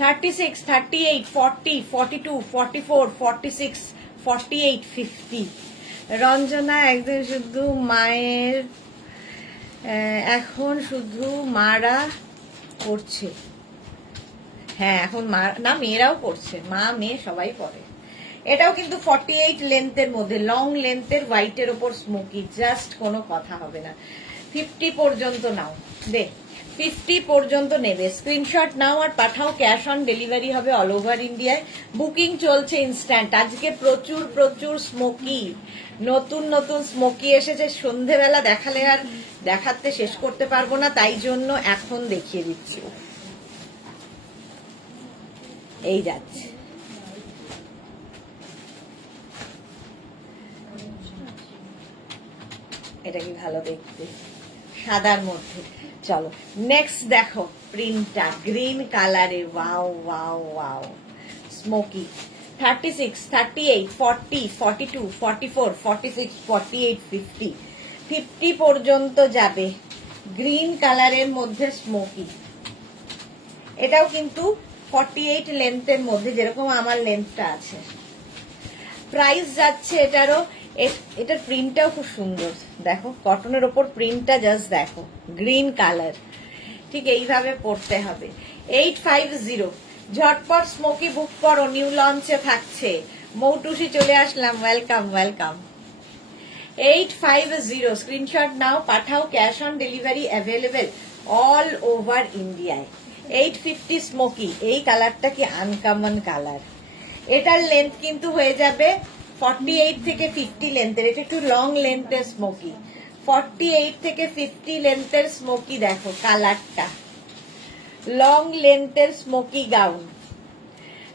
36, 38, 40, 42, 44, 46, 48, 50। রঞ্জনা, একদিন শুধু মায়ের, এখন শুধু মারা পড়ছে। হ্যাঁ, এখন মা না, মেয়েরাও পড়ছে, মা মেয়ে সবাই পড়ে। এটাও কিন্তু 48 লেন্থের মধ্যে, লং লেন্থের, হোয়াইটের ওপর স্মোকি, জাস্ট কোনো কথা হবে না। 50 পর্যন্ত নাও, দে 50 পর্যন্ত নেবে। স্ক্রিনশট নাও আর পাঠাও, ক্যাশ অন ডেলিভারি হবে অল ওভার ইন্ডিয়ায়। বুকিং চলছে ইনস্ট্যান্ট। আজকে প্রচুর প্রচুর স্মোকি, নতুন নতুন স্মোকি এসেছে, সন্ধেবেলা দেখালে আর দেখাতে শেষ করতে পারবো না, তাই জন্য এখন দেখিয়ে দিচ্ছি। এই যাচ্ছে, এটা কি ভালো দেখতে, সাদার মধ্যে। চলো নেক্সট দেখো প্রিন্টটা, গ্রিন কালারে, ওয়াও ওয়াও ওয়াও, স্মোকি, 36, 38, 40, 42, 44, 46, 48, 50, 50 পর্যন্ত যাবে। গ্রিন কালারের মধ্যে স্মোকি, এটাও কিন্তু 48 লেন্থের মধ্যে, যেরকম আমার লেন্থটা আছে। প্রাইস যাচ্ছে এটারও, এটার প্রিন্টটাও খুব সুন্দর, দেখো কটনের ওপর প্রিন্টটা জাস্ট দেখো, গ্রিন কালার, ঠিক এইভাবে পড়তে হবে। 850, ঝটপট স্মোকি বুক করো, নিউ লঞ্চে থাকছে মৌটুসি চলে আসলাম, ওয়েলকাম ওয়েলকাম। 850 স্ক্রিনশট নাও, পাঠাও, cash on delivery available all over ইন্ডিয়ায়। 850 স্মোকি, এই কালারটা কি আনকমন কালার। এটার লেন্থ কিন্তু হয়ে যাবে 48 থেকে 50 লেন্থের, এটা একটু লং লেন্থের স্মোকি। 48 থেকে 50 লেন্থের স্মোকি, দেখো কালারটা, লং লেন্থের স্মোকি গাউন।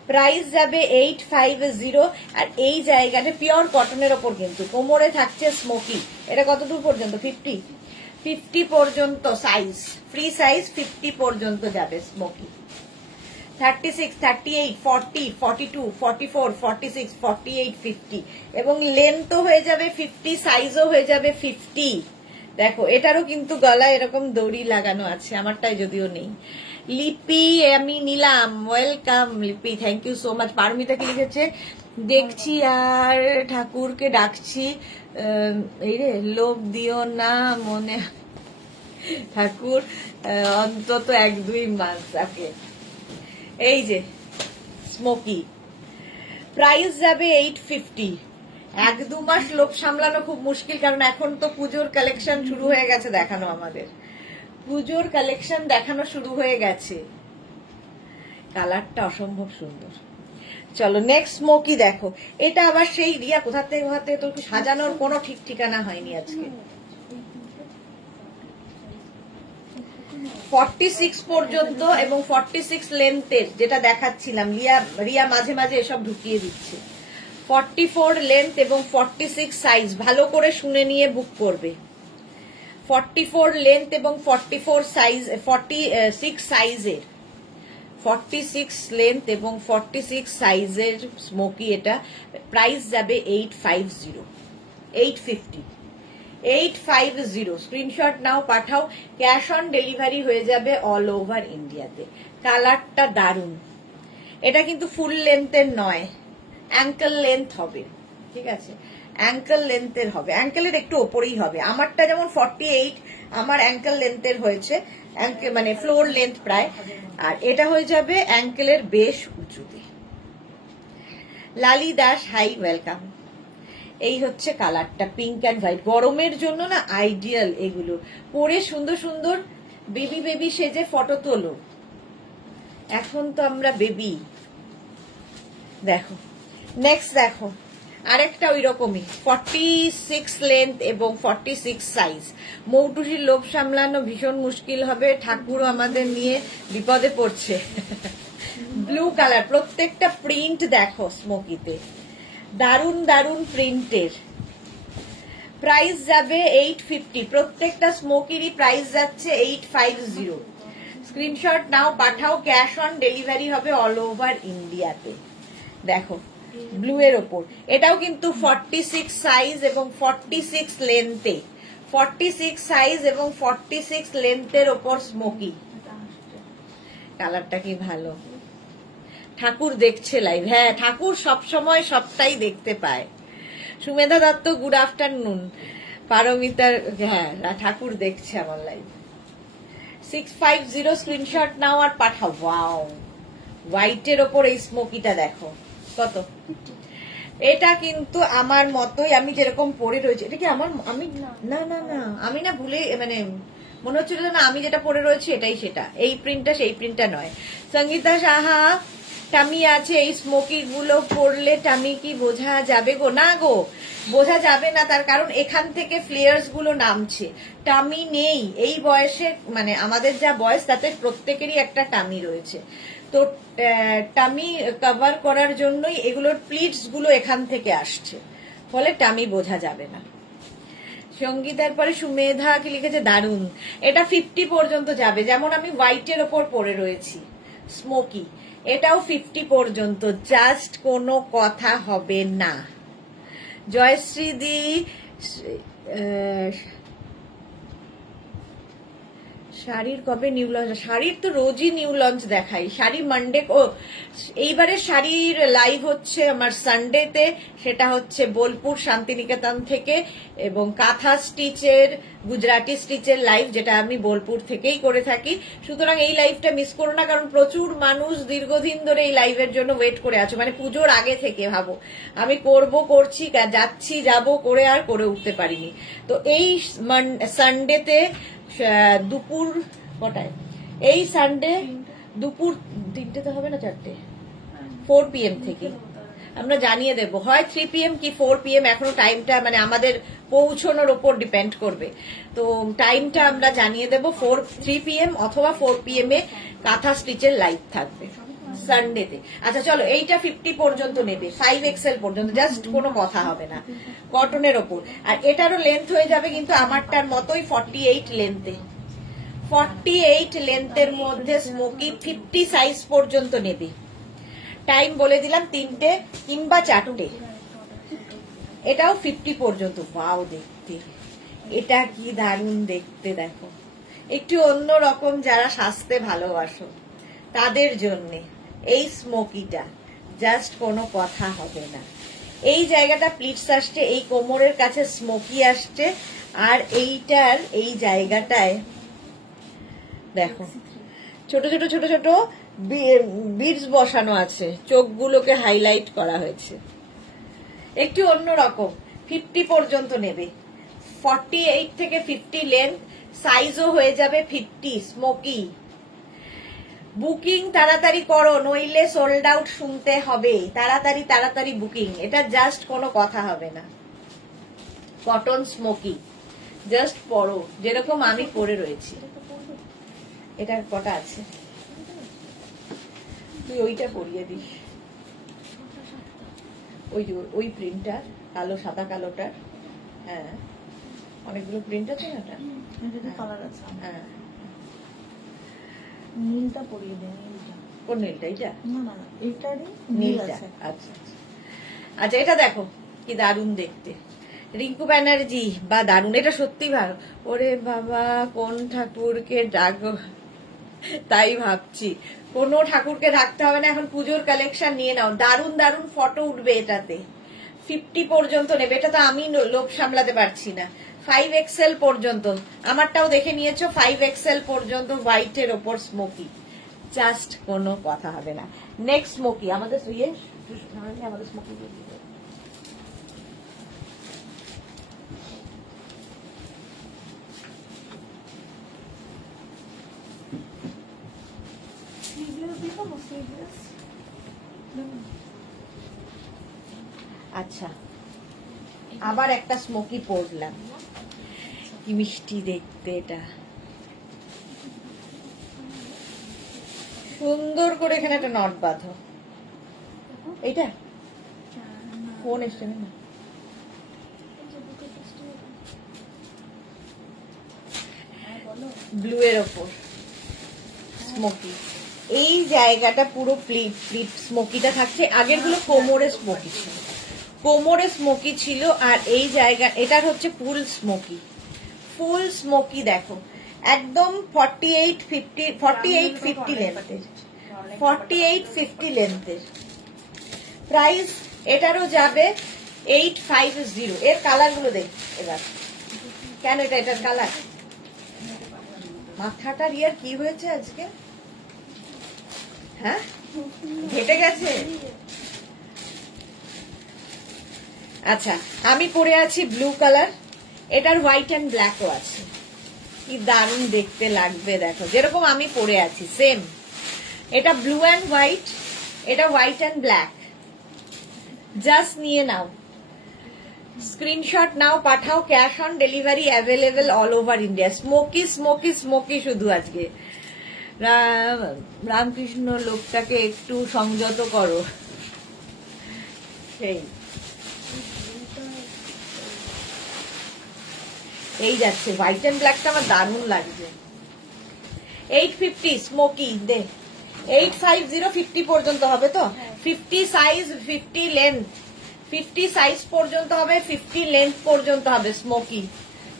প্রাইস যাবে 850। আর এই জায়গাটা পিওর কটনের ওপর, কিন্তু কোমরে থাকছে স্মোকি। এটা কতদূর পর্যন্ত? 50 পর্যন্ত সাইজ, ফ্রি সাইজ 50 পর্যন্ত যাবে স্মোকি। 36, 38, 40, 42, 44, 46, 48, 50 এবং লেন্থও হয়ে যাবে 50, সাইজও হয়ে যাবে 50। দেখো এটারও কিন্তু গলায় এরকম দড়ি লাগানো আছে, আমারটাই যদিও নেই। লিপি আমি নিলাম, welcome Lipi, thank you so much. Paramita কি লিখেছে? দেখছি আর ঠাকুরকে ডাকছি, এই রে লোভ দিও না মনে ঠাকুর, অন্তত 1-2 মাস আগে। এই যে স্মোকি, প্রাইস যাবে 850। 1-2 মাস লোভ সামলানো খুব মুশকিল, কারণ এখন তো পুজোর কালেকশন শুরু হয়ে গেছে দেখানো, আমাদের পুজোর কালেকশন দেখানো শুরু হয়ে গেছে। কালারটা অসম্ভব সুন্দর। চলো নেক্সট স্মোকি দেখো, এটা আবার সেই রিয়া কোথা থেকে তোর সাজানোর কোনো ঠিক ঠিকানা হয়নি আজকে। 46 পর্যন্ত এবং 46 লেন্থের যেটা দেখাচ্ছিলাম, রিয়া মাঝে মাঝে এসব ঢুকিয়ে দিচ্ছে। 44 লেন্থ এবং 46 সাইজ, ভালো করে শুনে নিয়ে বুক করবে। 44 লেন্থ এবং 44 সাইজ, 46 সাইজের, 46 লেন্থ এবং 46 সাইজের স্মোকি। এটা প্রাইস যাবে 850, 850 স্ক্রিনশট নাও, পাঠাও, ক্যাশ অন ডেলিভারি হয়ে যাবে অল ওভার ইন্ডিয়াতে। কালারটা দারুন। এটা কিন্তু ফুল লেন্থের নয়, অ্যাঙ্কেল লেন্থ হবে, ঠিক আছে, অ্যাঙ্কেল লেন্থের হবে, অ্যাঙ্কেলের একটু ওপরেই হবে। আমারটা যেমন 48, আমার অ্যাঙ্কেল লেন্থের হয়েছে, মানে ফ্লোর লেন্থ প্রায়, আর এটা হয়ে যাবে অ্যাঙ্কেলের বেশ উঁচুতে। লালি দাস, হাই, ওয়েলকাম। এই হচ্ছে কালারটা, পিঙ্ক অ্যান্ড হোয়াইট, গরমের জন্য না আইডিয়াল। এগুলো পরে সুন্দর সুন্দর বেবি সেজে ফটো তোলো, এখন তো আমরা বেবি। দেখো নেক্সট, দেখো আরেকটা ওই রকমই 46 লেন্থ এবং 46 সাইজ। মৌটুসির লোভ সামলানো ভীষণ মুশকিল হবে, ঠাকুরও আমাদের নিয়ে বিপদে পড়ছে। ব্লু কালার, প্রত্যেকটা প্রিন্ট দেখো স্মোকিতে, দারুন দারুন প্রিন্টের। প্রাইস যাবে 850, প্রত্যেকটা স্মোকিরই প্রাইস যাচ্ছে 850। স্ক্রিনশট নাও, পাঠাও, ক্যাশ অন ডেলিভারি হবে অল ওভার ইন্ডিয়াতে। দেখো ব্লু এর ওপর, এটাও কিন্তু 46 সাইজ এবং 46 লেন্থে, 46 সাইজ এবং 46 লেন্থের ওপর স্মোকি। কালারটা কি ভালো। ঠাকুর দেখছে লাইভ, হ্যাঁ ঠাকুর সবসময় সবটাই দেখতে পায়। Sumedha Dutta, good afternoon. পারমিতার, হ্যাঁ ঠাকুর দেখছে আমার লাইভ। 650 স্ক্রিনশট নাও আর পাঠাও। ওয়াও, হোয়াইটের ওপর এই স্মোকিটা দেখো কত। এটা কিন্তু আমার মতোই, আমি যেরকম পরে রয়েছে, এটা কি আমার, আমি না না না আমি না ভুলে, মানে মনে হচ্ছিল না আমি যেটা পরে রয়েছে এটাই সেটা, এই প্রিন্টটা সেই প্রিন্টটা নয়। সঙ্গীতা সাহা, টামি আছে, এই স্মোকি গুলো পরলে টামি কি বোঝা যাবে গো? না গো, বোঝা যাবে না, তার কারণ এখান থেকে ফ্লেয়ার্স গুলো নামছে, টামি নেই এই বয়সে, মানে আমাদের যা বয়স তাতে প্রত্যেকেরই একটা টামি রয়েছে, তো টামি কভার করার জন্যই এগুলোর প্লিটস গুলো এখান থেকে আসছে, ফলে টামি বোঝা যাবে না। সঙ্গীতার পরে সুমেধা কি লিখেছে, দারুন। এটা 50 পর্যন্ত যাবে, যেমন আমি হোয়াইটের ওপর পরে রয়েছি স্মোকি, এটাও 50 পর্যন্ত, জাস্ট কোনো কথা হবে না। জয়শ্রীদি, শাড়ির কবে নিউ লঞ্চ? শাড়ির তো রোজই নিউ লঞ্চ দেখাই। শাড়ি মানডে, ও এইবারে শাড়ির লাইভ হচ্ছে আমার সানডেতে, সেটা হচ্ছে বোলপুর শান্তিনিকেতন থেকে, এবং কাঁথা স্টিচের, গুজরাটি স্টিচের লাইভ, যেটা আমি বোলপুর থেকেই করে থাকি। সুতরাং এই লাইভটা মিস করো না, কারণ প্রচুর মানুষ দীর্ঘদিন ধরে এই লাইভের জন্য ওয়েট করে আছো, মানে পুজোর আগে থেকে। ভাবো আমি করছি, যাচ্ছি, যাব করে আর করে উঠতে পারিনি। তো এই সানডেতে দুপুর কটায়? এই সানডে দুপুর 3টেতে হবে না 4টে? 4 PM থেকে আমরা জানিয়ে দেব, হয় 3 PM কি 4 PM, এখনো টাইমটা মানে আমাদের পৌঁছানোর ওপর ডিপেন্ড করবে। তো টাইমটা আমরা জানিয়ে দেব, 3 PM অথবা 4 PM এ কাঁথা স্টিচের লাইভ থাকবে সানডেতে। আচ্ছা চলো, এইটা 50 পর্যন্ত নেবে, 5XL পর্যন্ত, জাস্ট কোনো কথা হবে না, কটনের ওপর। আর এটারও লেন্থ হয়ে যাবে কিন্তু আমারটার মতোই 48 লেন্থে। 48 লেন্থের মধ্যে স্মোকি 50 সাইজ পর্যন্ত নেবে। টাইম বলে দিলাম 3টে কিংবা 4টে। এটাও 50 পর্যন্ত। ওয়াও, দেখতে এটা কি দারুণ দেখতে, দেখো একটু অন্য রকম, যারা সাজতে ভালোবাসো তাদের জন্যে এই স্মোকিটা জাস্ট কোনো কথা হবে না। এই জায়গাটা প্লিটস আসছে, এই কোমরের কাছে স্মোকি আসছে, আর এইটার এই জায়গাটায় দেখো ছোট ছোট ছোট ছোট বিডস বসানো আছে, চোখগুলোকে হাইলাইট করা হয়েছে, একটু অন্যরকম। 50 পর্যন্ত নেবে, 48 থেকে 50 লেন্থ, সাইজও হয়ে যাবে 50। স্মোকি বুকিং তাড়াতাড়ি করো, নইলে সোল্ড আউট শুনতে হবে। তাড়াতাড়ি তাড়াতাড়ি বুকিং, এটা জাস্ট কোনো কথা হবে না। কটন স্মোকি জাস্ট পরো, যেরকম আমি পরে রয়েছি। এটার কটা আছে? তুই ওইটা পরিয়ে দিস, ওই প্রিন্টার, কালো সাদা কালোটার। হ্যাঁ, অনেকগুলো প্রিন্ট আছে না এটা। কালার আছে। হ্যাঁ, নীলটা পরিয়ে দেন, নীলটা। কোন নীলটা? এইটা না না, এইটারই নীল নীলটা। আছে। আচ্ছা আচ্ছা আচ্ছা, এটা দেখো কি দারুণ দেখতে, রিঙ্কু ব্যানার্জি, বা দারুণ, এটা সত্যি ভালো। ওরে বাবা, কোন ঠাকুরকে ডাকো, তাই ভাবছি। কোনো ঠাকুরকে রাখতে হবে না, এখন পুজোর কালেকশন নিয়ে নাও, দারুণ দারুণ ফটো উঠবে এটাতে। 50 পর্যন্ত নেবে, এটা তো আমি লোভ সামলাতে পারছি না। 5XL পর্যন্ত, আমারটাও দেখে নিয়েছো, 5XL পর্যন্ত হোয়াইটের ওপর স্মোকি, জাস্ট কোনো কথা হবে না। নেক্সট স্মোকি আমাদের আমাদের স্মোকি আচ্ছা, আবার একটা স্মোকি পরলাম, কি মিষ্টি দেখতে। এটা সুন্দর করে এখানে একটা নট বাঁধো। এইটা ফোন এসছে না, ব্লু এর ওপর স্মোকি। এই জায়গাটা পুরো প্লিট প্লিট স্মোকিটা থাকছে। আগের গুলো কোমরে স্মোকি ছিল, কোমরে স্মোকি ছিল, আর এই জায়গা এটার হচ্ছে ফুল স্মোকি। ফুল স্মোকি দেখো, একদম 48-50 লেন্থের, 48-50 লেন্থের। প্রাইস এটারও যাবে 850। এর কালার গুলো দেখ এবার। কেন এটার কালার? মাথাটার ইয়ার কি হয়েছে আজকে? হ্যাঁ, ঘেটে গেছে। আচ্ছা, আমি পরে আছি ব্লু কালার, এটার হোয়াইট অ্যান্ড ব্ল্যাকও আছে। কি দারুণ দেখতে লাগবে দেখো, যেরকম আমি পরে আছি সেম। এটা ব্লু অ্যান্ড হোয়াইট, এটা হোয়াইট অ্যান্ড ব্ল্যাক। জাস্ট নিয়ে নাও, স্ক্রিনশট নাও, পাঠাও, cash on delivery available all over India. Smoky smoky smoky শুধু আজকে। রামকৃষ্ণ লোকটাকে একটু সংযত করো। সেই এই যাচ্ছে, হোয়াইট অ্যান্ড ব্ল্যাকটা আমার দারুণ লাগছে। 850 স্মোকি দে, 850 50 পর্যন্ত হবে তো। 50 সাইজ, 50 লেন্থ, 50 সাইজ পর্যন্ত হবে, 50 লেন্থ পর্যন্ত হবে স্মোকি।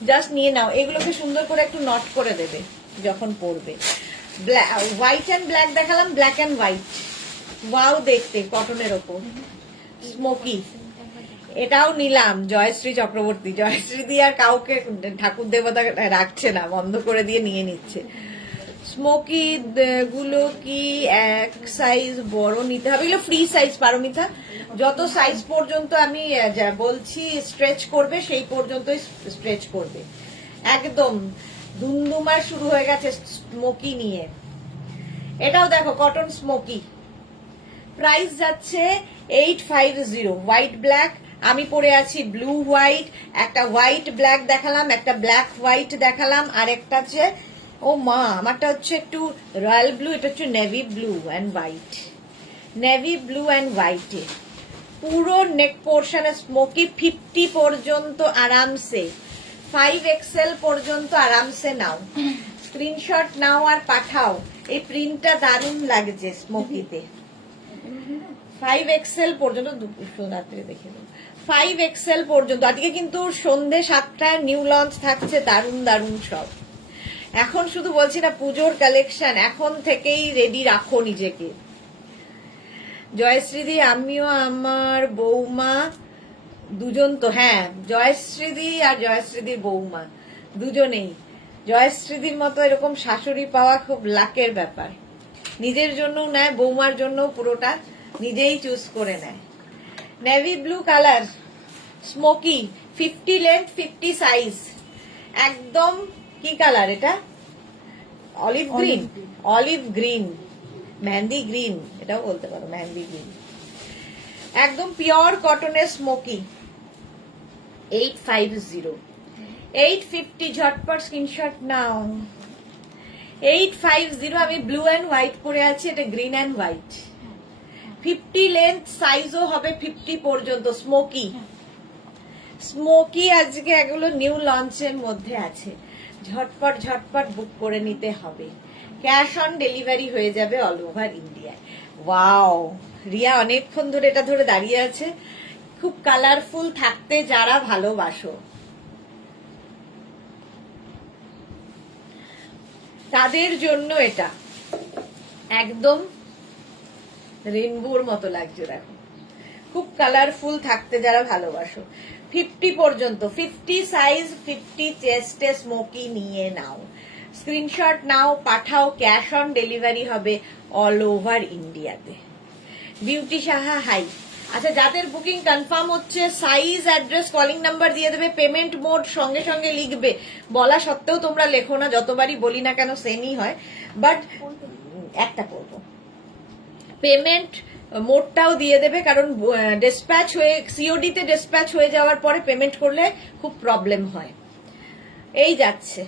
জাস্ট নিয়ে নাও, এগুলোকে সুন্দর করে একটু নট করে দেবে। যখন পরবে। হোয়াইট অ্যান্ড ব্ল্যাক দেখালাম, ব্ল্যাক অ্যান্ড হোয়াইট, ওয়াও দেখতে, কটনের ওপর স্মোকি। এটাও নিলাম জয়শ্রী চক্রবর্তী, জয়শ্রী দিয়ে আর কাউকে ঠাকুর দেবতা রাখছে না, বন্ধ করে দিয়ে নিয়ে নিচ্ছে। স্মোকি গুলো কি এক সাইজ বড় নিতে হবে? এগুলো ফ্রি সাইজ পারমিতা, যত সাইজ পর্যন্ত আমি বলছি স্ট্রেচ করবে সেই পর্যন্তই স্ট্রেচ করবে। একদম ধুমধুমার শুরু হয়ে গেছে স্মোকি নিয়ে। এটাও দেখো কটন স্মোকি, প্রাইস যাচ্ছে 850। হোয়াইট ব্ল্যাক, আমি পরে আছি ব্লু হোয়াইট, একটা হোয়াইট ব্ল্যাক দেখালাম, একটা ব্ল্যাক হোয়াইট দেখালাম, আর একটা হচ্ছে ও মা আমারটা হচ্ছে একটু রয়্যাল ব্লু, এটা হচ্ছে navy blue and white, navy blue and হোয়াইটে পুরো নেক পোর্শনে স্মোকি। 50 পর্যন্ত আরামসে, 5XL পর্যন্ত আরামসে নাও, স্ক্রিনশট নাও আর পাঠাও। এই প্রিন্টটা দারুণ লাগছে স্মোকিতে। 5XL পর্যন্ত, রাত্রে দেখে নেব, 5XL পর্যন্ত। আজকে কিন্তু সন্ধে 7টায় নিউ লঞ্চ থাকছে, দারুণ দারুণ সব। এখন শুধু বলছি না পুজোর কালেকশন, এখন থেকেই রেডি রাখো নিজেকে। জয়শ্রীদি, আমিও আমার বৌমা দুজন তো, হ্যাঁ জয়শ্রীদি আর জয়শ্রীদির বৌমা দুজনেই। জয়শ্রীদির মতো এরকম শাশুড়ি পাওয়া খুব লাকের ব্যাপার। নিজের জন্যও নেয়, বৌমার জন্য পুরোটা নিজেই চুজ করে নেয়। Navy blue colour smocky, 50 length 50 size, একদম কি কালার এটা? Olive green, olive green, mehendi green এটাও বলতে পারো, মেহেন্দি গ্রিন, একদম পিওর কটনের স্মোকি। 850, 850 ঝটপট স্ক্রিনশট নাও। 850, আমি ব্লু অ্যান্ড হোয়াইট পরে আছি, এটা গ্রিন অ্যান্ড হোয়াইট। 50 লেন্থ সাইজও হবে 50 পর্যন্ত স্মোকি। স্মোকি আজকে এগুলো নিউ লঞ্চের মধ্যে আছে, ঝটপট ঝটপট বুক করে নিতে হবে। ক্যাশ অন ডেলিভারি হয়ে যাবে অল ওভার ইন্ডিয়ায়। ওয়াও, রিয়া অনেকক্ষণ ধরে এটা ধরে দাঁড়িয়ে আছে। খুব কালারফুল থাকতে যারা ভালোবাসো তাদের জন্য এটা একদম রেনবোর মতো লাগছে, দেখো খুব কালারফুল থাকতে যারা ভালোবাসো। 50 পর্যন্ত, 50 সাইজ, 50 চেস্টে স্মোকি নিয়ে নাও, স্ক্রিনশট নাও, পাঠাও, ক্যাশ অন ডেলিভারি হবে অল ওভার ইন্ডিয়াতে। Beauty Saha hi. আচ্ছা, যাদের বুকিং কনফার্ম হচ্ছে সাইজ, অ্যাড্রেস, কলিং নাম্বার দিয়ে দেবে, পেমেন্ট মোড সঙ্গে সঙ্গে লিখবে। বলা সত্ত্বেও তোমরা লেখো না, যতবারই বলি না কেন সেমই হয়, বাট একটা করবো, পেমেন্ট মোডটাও দিয়ে দেবে, কারণ ডিসপ্যাচ হয়ে সিওডি তে ডিসপ্যাচ হয়ে যাওয়ার পরে পেমেন্ট করলে খুব প্রবলেম হয়। এই যাচ্ছে,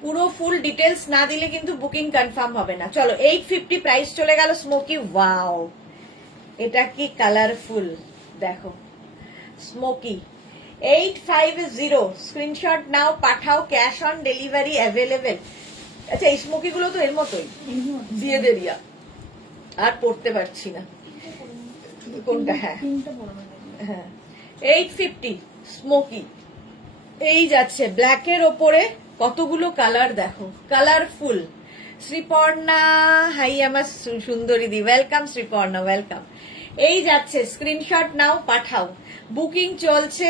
পুরো ফুল ডিটেলস না দিলে কিন্তু বুকিং কনফার্ম হবে না। চলো 850 প্রাইস চলে গেল স্মোকি। ওয়াও, এটা কি কালারফুল দেখো স্মোকি। 850 স্ক্রিনশট নাও, পাঠাও, ক্যাশ অন ডেলিভারি অ্যাভেলেবেল। আচ্ছা, এই স্মোকি গুলো তো এর মতোই দিয়ে দে রিয়া, আর পড়তে পারছি না কোনটা। হ্যাঁ হ্যাঁ, 850 স্মোকি। এই যাচ্ছে ব্ল্যাকের ওপরে কতগুলো কালার দেখো, কালারফুল। শ্রীপর্ণা হাই আমার সুন্দরী দি, ওয়েলকাম শ্রীপর্ণা, ওয়েলকাম। এই যাচ্ছে, স্ক্রিনশট নাও, পাঠাও, বুকিং চলছে,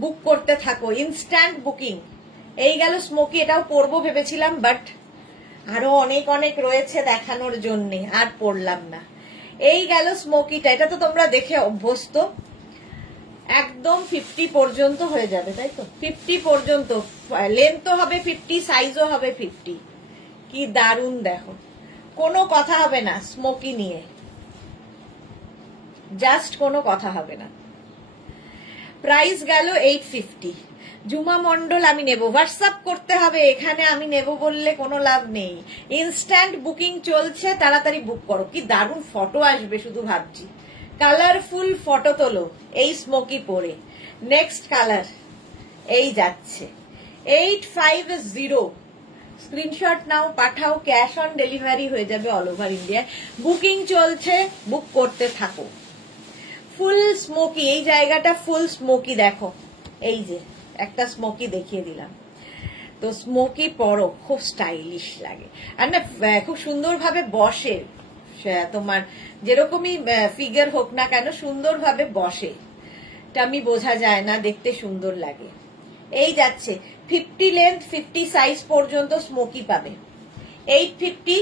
বুক করতে থাকো, ইনস্ট্যান্ট বুকিং। এই গেল স্মোকি, এটাও পরবো ভেবেছিলাম, বাট আরো অনেক অনেক রয়েছে দেখানোর জন্যে, আর পড়লাম না। এই গেল স্মোকিটা, এটা তো তোমরা দেখে অভ্যস্ত। একদম 50 পর্যন্ত হয়ে যাবে, তাই তো? 50 পর্যন্ত লেন্থও হবে 50, সাইজও হবে 50। কি দারুণ দেখো, কোনো কথা হবে না স্মোকি নিয়ে, জাস্ট কোনো কথা হবে না। প্রাইস গেল 850। জুমা মন্ডল আমি নেব, হোয়াটসঅ্যাপ করতে হবে, এখানে আমি নেব বললে কোনো লাভ নেই। ইনস্ট্যান্ট বুকিং চলছে, তাড়াতাড়ি বুক করো। কি দারুণ ফটো আসবে শুধু ভাবছি, কালারফুল ফটো তোলো এই স্মোকি পরে। নেক্সট কালার এই যাচ্ছে 850, স্ক্রিনশট নাও, পাঠাও, ক্যাশ অন ডেলিভারি হয়ে যাবে অল ওভার ইন্ডিয়া। বুকিং চলছে, বুক করতে থাকো। ফুল স্মোকি, এই জায়গাটা ফুল স্মোকি দেখো, এই যে একটা স্মোকি দেখিয়ে দিলাম। তো স্মোকি পরো, খুব স্টাইলিশ লাগে। আর না খুব সুন্দরভাবে বসে, তোমার যেরকমই ফিগার হোক না কেন সুন্দরভাবে বসে, টামি বোঝা যায় না, দেখতে সুন্দর লাগে। এই যাচ্ছে 50 লেন্থ 50 সাইজ পর্যন্ত স্মোকি পাবে, 850।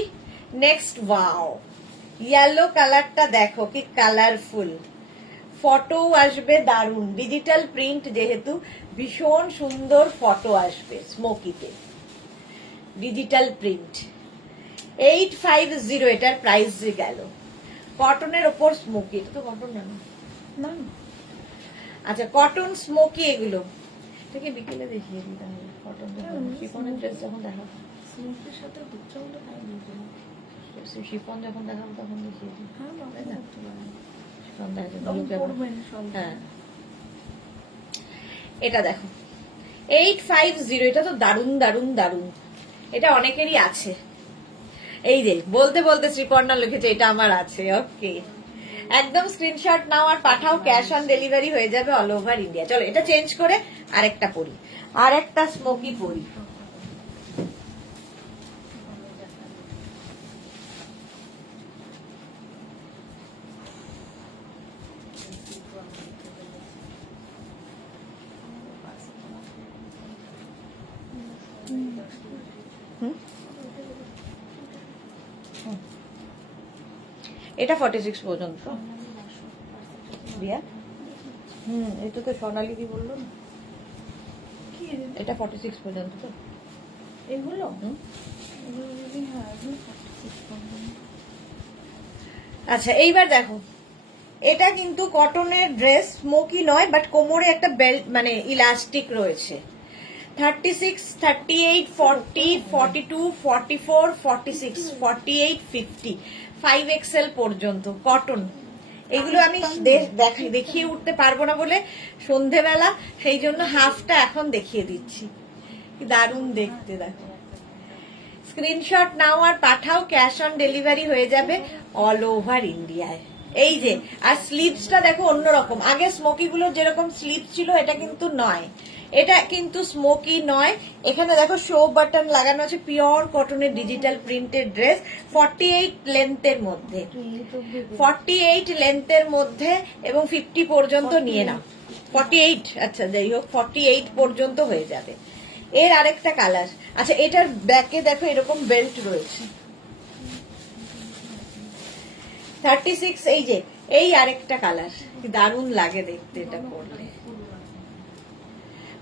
নেক্সট, ওয়াও, ইয়েলো কালারটা দেখো কি কালারফুল, ফটো আসবে দারুন, ডিজিটাল প্রিন্ট যেহেতু ভীষণ সুন্দর ফটো আসবে স্মোকিতে, ডিজিটাল প্রিন্ট। 850 এটার প্রাইস গেল। কটনের ওপর স্মোকি, এটা তো কটন না, না আচ্ছা কটন স্মোকি এগুলো, এটাকে বিকেলে দেখিয়ে দিই তাহলে। কটন শিফনের ড্রেস যখন দেখাবো, স্মোকের সাথে হচ্ছে বলে তাই বলতে না। শিফন যখন দেখাবো তখন দেখিয়ে দিই। হ্যাঁ বাবা তাই না? করতে পারে। শিফন দেখা তখন করবেন সব। হ্যাঁ, এটা দেখো 850, এটা তো দারুন দারুন দারুন, এটা অনেকেরই আছে। এই যে বলতে বলতে শ্রীপর্ণা লিখেছে এটা আমার আছে। ওকে, একদম স্ক্রিনশট নাও আর পাঠাও, ক্যাশ অন ডেলিভারি হয়ে যাবে অল ওভার ইন্ডিয়া। চলো এটা চেঞ্জ করে আরেকটা পরি, আরেকটা স্মোকি পরি। এটা 46 পর্যন্ত দিয়া। এটা তো সোনালি দি বললো না, কি এটা 46 পর্যন্ত তো। এগুলো এগুলো যদি হ্যাঁ এগুলো 46 করবেন। আচ্ছা এইবার দেখো, এটা কিন্তু কটনের ড্রেস, স্মোকি নয়, বাট কোমরে একটা বেল্ট মানে ইলাস্টিক রয়েছে। 36, 38, 40, 42, 44, 46, 48, 50, 5XL পর্যন্ত কটন। এগুলো আমি দেখিয়ে উঠতে পারবো না বলে সন্ধেবেলা, সেই জন্য হাফটা এখন দেখিয়ে দিচ্ছি। কি দারুণ দেখতে, দেখো। স্ক্রিনশট নাও আর পাঠাও, ক্যাশ অন ডেলিভারি হয়ে যাবে অল ওভার ইন্ডিয়ায়। এই যে, আর স্লিভসটা দেখো অন্যরকম, আগে স্মোকি গুলো যেরকম স্লিভ ছিল এটা কিন্তু নয়, এটা কিন্তু স্মোকি নয়। এখানে দেখো শো বাটন লাগানো আছে, পিওর কটনের ডিজিটাল প্রিন্টেড ড্রেস, 48 লেন্থের মধ্যে, 48 লেন্থের মধ্যে এবং 50 পর্যন্ত নিয়ে নাও। 48, আচ্ছা যাই হোক 48 পর্যন্ত হয়ে যাবে। এর আরেকটা কালার, আচ্ছা এটার ব্যাকে দেখো এরকম বেল্ট রয়েছে, 36, এই যে এই আরেকটা কালার, দারুণ লাগে দেখতে এটা পরলে।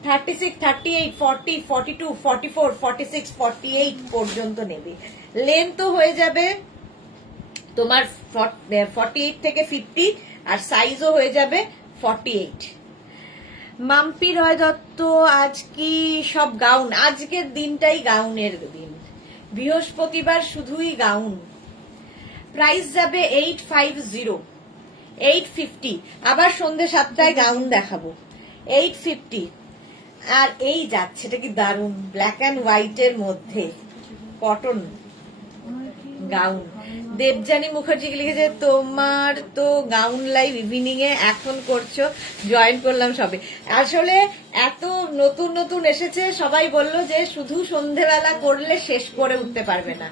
36, 38, 40, 42, 44, 46, 48 পর্যন্ত নেবে। লেন্থ হয়ে যাবে তোমার 48 থেকে 50, আর সাইজও হয়ে যাবে 48। মাম্পি রয় দত্ত, আজ কি সব গাউন? আজকের দিনটাই গাউনের দিন, বৃহস্পতিবার শুধুই গাউন। প্রাইস যাবে 850, 850, আবার সন্ধ্যে 7টায় গাউন দেখাবো, 850। আর এই যাচ্ছে, এটা কি দারুন, ব্ল্যাক অ্যান্ড হোয়াইট এর মধ্যে কটন গাউন। দেবজানী মুখার্জি লিখেছে তোমার তো গাউন লাইভ ইভিনিং এ এখন করছো, জয়েন করলাম সবে। আসলে এত নতুন নতুন এসেছে, সবাই বলল যে শুধু সন্ধেবেলা করলে শেষ করে উঠতে পারবে না,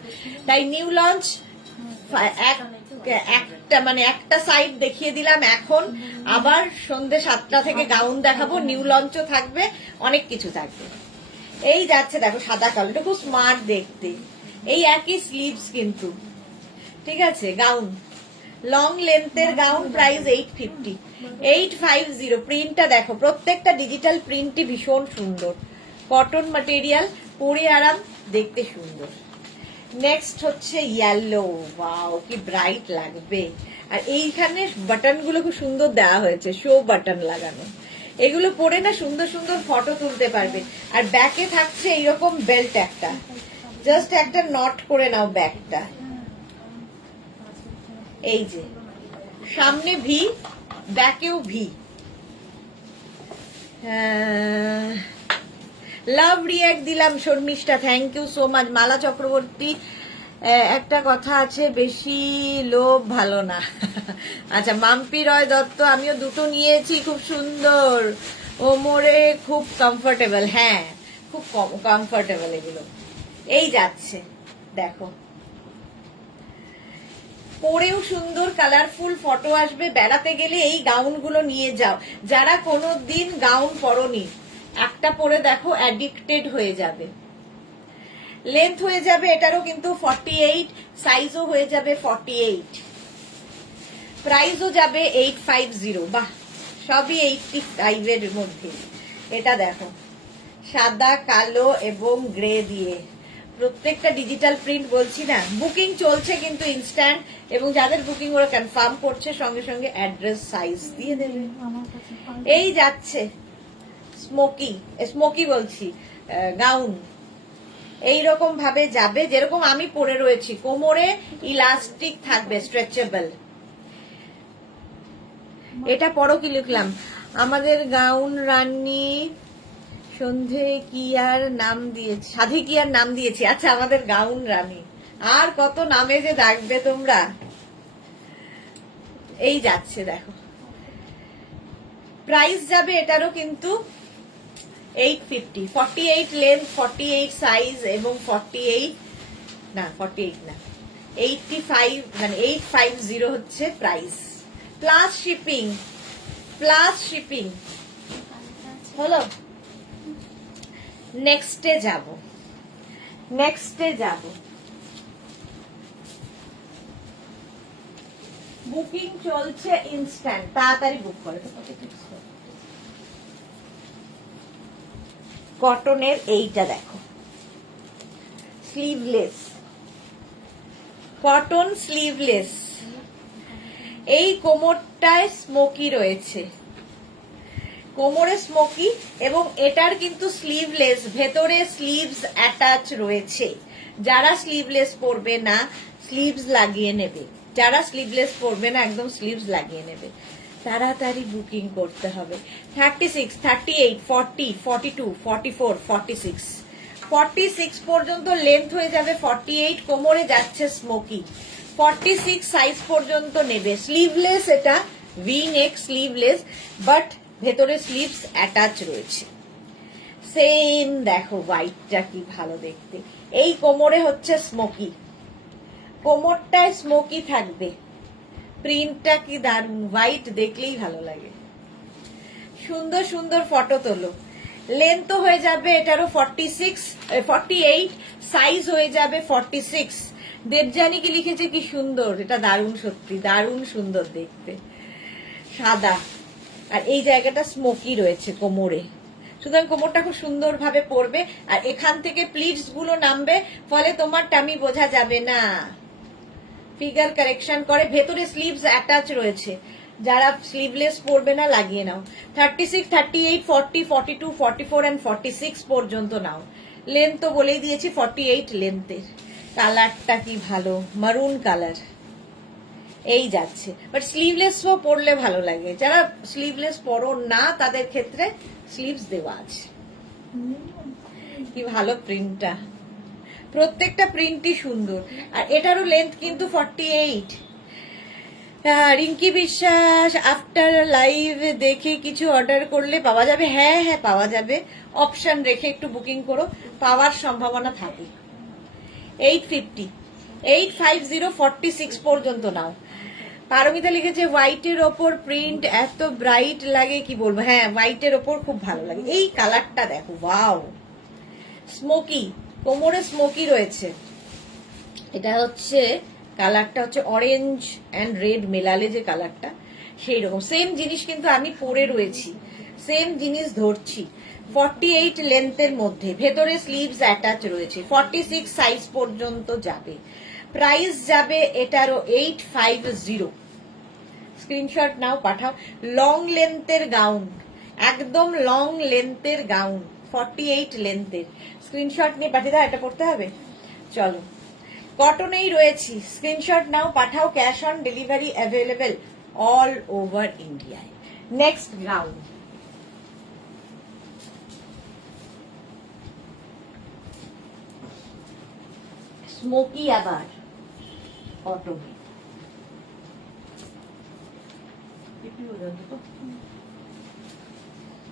তাই নিউ লঞ্চ একটা সাইড দেখিয়ে দিলাম, এখন আবার সন্ধ্যে 7টা থেকে গাউন দেখাবো, নিউ লঞ্চও থাকবে, অনেক কিছু থাকবে। এই যাচ্ছে দেখো সাদা কালো, এটা খুব স্মার্ট দেখতে, এই একই স্লিভস কিন্তু, ঠিক আছে। গাউন লং লেন্থের গাউন, প্রাইস 850, 850। প্রিন্টটা দেখো, প্রত্যেকটা ডিজিটাল প্রিন্টই ভীষণ সুন্দর, কটন ম্যাটেরিয়াল, পরে আরাম, দেখতে সুন্দর। নেক্সট হচ্ছে ইয়েলো, ওয়াও কি ব্রাইট লাগবে। আর এইখানে বাটন গুলো খুব সুন্দর দেওয়া হয়েছে, শো বাটন লাগানো, এগুলো পরে না সুন্দর সুন্দর ফটো তুলতে পারবে। আর ব্যাকে থাকছে এইরকম বেল্ট একটা, জাস্ট একটা নট করে নাও ব্যাগটা, এই যে সামনে ভি, ব্যাকেও ভি। লাভ রিয়াক্ট দিলাম Sharmishtha, thank you so much. Mala Chakraborty, একটা কথা আছে, বেশি লোভ ভালো না। আচ্ছা, মাম্পি রয় দত্ত, আমিও দুটো নিয়েছি, খুব সুন্দর, ও মোরে খুব কমফোর্টেবল। হ্যাঁ, খুব কমফোর্টেবল এগুলো। এই যাচ্ছে দেখো, পরেও সুন্দর কালারফুল ফটো আসবে। বেড়াতে গেলে এই গাউনগুলো নিয়ে যাও। যারা কোনোদিন গাউন পরনি, একটা পরে দেখো, অ্যাডিক্টেড হয়ে যাবে। লেন্থ হয়ে যাবে এটারও কিন্তু 48, সাইজও হয়ে যাবে 48, প্রাইসও যাবে 850। বাহ, সবই 85 এর মধ্যে। এটা দেখো, সাদা, কালো এবং গ্রে দিয়ে, প্রত্যেকটা ডিজিটাল প্রিন্ট। বলছি না, বুকিং চলছে কিন্তু ইনস্ট্যান্ট, এবং যাদের বুকিং ওরা কনফার্ম করছে সঙ্গে সঙ্গে অ্যাড্রেস, সাইজ দিয়ে দেবে। আমার কাছে এই যাচ্ছে স্মোকি বলছি, গাউন এইরকম ভাবে যাবে যেরকম আমি পরে রয়েছি। কোমরে ইলাস্টিক থাকবে, স্ট্রেচেবল। এটা পরো, কি লিখলাম, আমাদের গাউন রানী সন্ধে কি আর নাম দিয়েছি, সাধে কি আর নাম দিয়েছি। আচ্ছা, আমাদের গাউন রানী, আর কত নামে যে ডাকবে তোমরা। এই যাচ্ছে দেখো, প্রাইস যাবে এটারও কিন্তু 850, 48 লেন্থ, 48 সাইজ এবং 48 না 85, মানে 850 হচ্ছে প্রাইস, প্লাস শিপিং। হলো, নেক্সটে যাব। বুকিং চলছে ইনস্ট্যান্ট, তাড়াতাড়ি বুক করে। কটনের এইটা দেখো, স্লিভলেস, কটন স্লিভলেস। এই কোমরটায় স্মোকি রয়েছে, কোমরে স্মোকি, এবং এটার কিন্তু স্লিভলেস, ভেতরে স্লিভস অ্যাটাচ রয়েছে। যারা স্লিভলেস পরবে না, স্লিভস লাগিয়ে নেবে। যারা স্লিভলেস পরবে না, একদম স্লিভস লাগিয়ে নেবে। তাড়াতাড়ি বুকিং করতে হবে। 36, 38, 40, 42, 44, 46, 46 পর্যন্ত লেন্থ হয়ে যাবে 48, কোমরে যাচ্ছে স্মোকি। 46 সাইজ পর্যন্ত নেবে। স্লিভলেস, এটা ভি নেক স্লিভলেস, বাট ভেতরে স্লিভস অ্যাটাচ রয়েছে। সেম দেখো, হোয়াইটটা কি ভালো দেখতে। এই কোমরে হচ্ছে স্মোকি, কোমরটায় স্মোকি থাকবে। প্রিন্টটা কি দারুণ, হোয়াইট দেখলেই ভালো লাগে। সুন্দর সুন্দর ফটো তোলো। লেন্থ হয়ে যাবে এটারও 46, 48, সাইজ হয়ে যাবে 46। দেবযানী কি লিখেছে, কি সুন্দর, এটা দারুণ, সত্যি দারুণ সুন্দর দেখতে, সাদা। আর এই জায়গাটা স্মোকি রয়েছে কোমরে, সুতরাং কোমরটা খুব সুন্দর ভাবে পরবে। আর এখান থেকে প্লিটস গুলো নামবে, ফলে তোমার টামি বোঝা যাবে না। ফিগার কারেকশন করে, ভেতরে স্লিভস অ্যাটাচ রয়েছে। যারা স্লিভলেস পরবে না, লাগিয়ে নাও। 36, 38, 40, 42, 44 এন্ড 46 পর্যন্ত নাও। লেন্থ তো বলেই দিয়েছি 48 লেন্থের। কালারটা কি ভালো, মারুন কালার। এই যাচ্ছে, বাট স্লিভলেসও পরলে ভালো লাগে। যারা স্লিভলেস পরো না, তাদের ক্ষেত্রে স্লিভস দেওয়া আছে। কি ভালো প্রিন্টটা, প্রত্যেকটা প্রিন্টই সুন্দর। আর এটারও লেন্থ কিন্তু 48। রিঙ্কি বিশ্বাস, আফটার লাইভ দেখে কিছু অর্ডার করলে পাওয়া যাবে? হ্যাঁ, পাওয়া যাবে। অপশন রেখে একটু বুকিং করো, পাওয়ার সম্ভাবনা থাকে। 850, 850, 46 পর্যন্ত নাও। পারমিতা লিখেছে হোয়াইটের ওপর প্রিন্ট এত ব্রাইট লাগে, কি বলবো। হ্যাঁ, হোয়াইটের ওপর খুব ভালো লাগে। এই কালারটা দেখো, ওয়াও, স্মোকি, কোমরে স্মোকি রয়েছে। এটা হচ্ছে কালারটা হচ্ছে অরেঞ্জ অ্যান্ড রেড মেলালে যে কালারটা, সেই রকম সেম জিনিস কিন্তু আমি পরে রয়েছি, সেম জিনিস ধরছি। 48 লেন্থের মধ্যে, ভেতরে স্লিভস অ্যাটাচ রয়েছে। 46 সাইজ পর্যন্ত যাবে। প্রাইস যাবে এটারও 850। স্ক্রিনশট নাও, পাঠাও। লং লেন্থের গাউন, একদম লং লেন্থের গাউন, 48 লেন্থের। স্ক্রিনশট নিয়ে পাঠিয়ে দাও, এটা পড়তে হবে। চলো, কটনেই রয়েছি, স্ক্রিনশট নাও, পাঠাও। Cash on delivery available all over ইন্ডিয়ায়। নেক্সট গাউন, স্মোকি, আবার কটনে।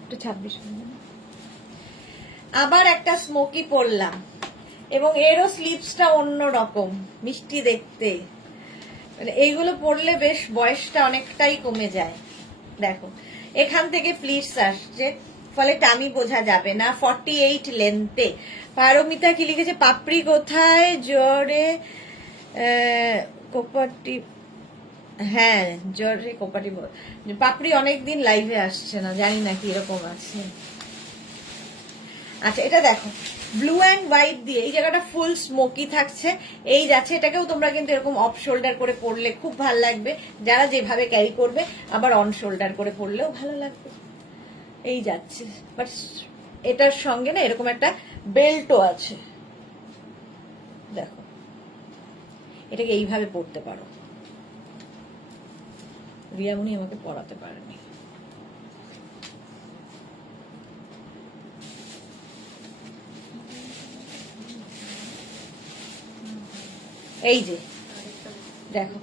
একটু 26। আবার একটা স্মোকি পরলাম, এবং এরও স্লিপসটা অন্য রকম মিষ্টি দেখতে। মানে এইগুলো পরলে বেশ বয়সটা অনেকটাই কমে যায়। দেখো এখান থেকে প্লিটস আসছে, ফলে টামি বোঝা যাবে না। 48 লেন্থে। পারমিতা কি লিখেছে, পাপড়ি কোথায় জোরে কোপাটি, হ্যাঁ জোরে কোপাটি। পাপড়ি অনেকদিন লাইভে আসছে না, জানি না কি এরকম আছে। আচ্ছা এটা দেখো ব্লু অ্যান্ড হোয়াইট দিয়ে এই জায়গাটা ফুল স্মোকি থাকছে, এই যাচ্ছে। এটাকেও তোমরা কিন্তু এরকম অফ শোল্ডার করে পরলে খুব ভালো লাগবে, যারা যেভাবে ক্যারি করবে। আবার অন শোল্ডার করে পরলেও ভালো লাগবে, এই যাচ্ছে। বাট এটার সঙ্গে না এরকম একটা বেল্টও আছে, দেখো এটাকে এইভাবে পরতে পারো। রিয়ামণি আমাকে পরাতে পারেনি। এই যে দেখো,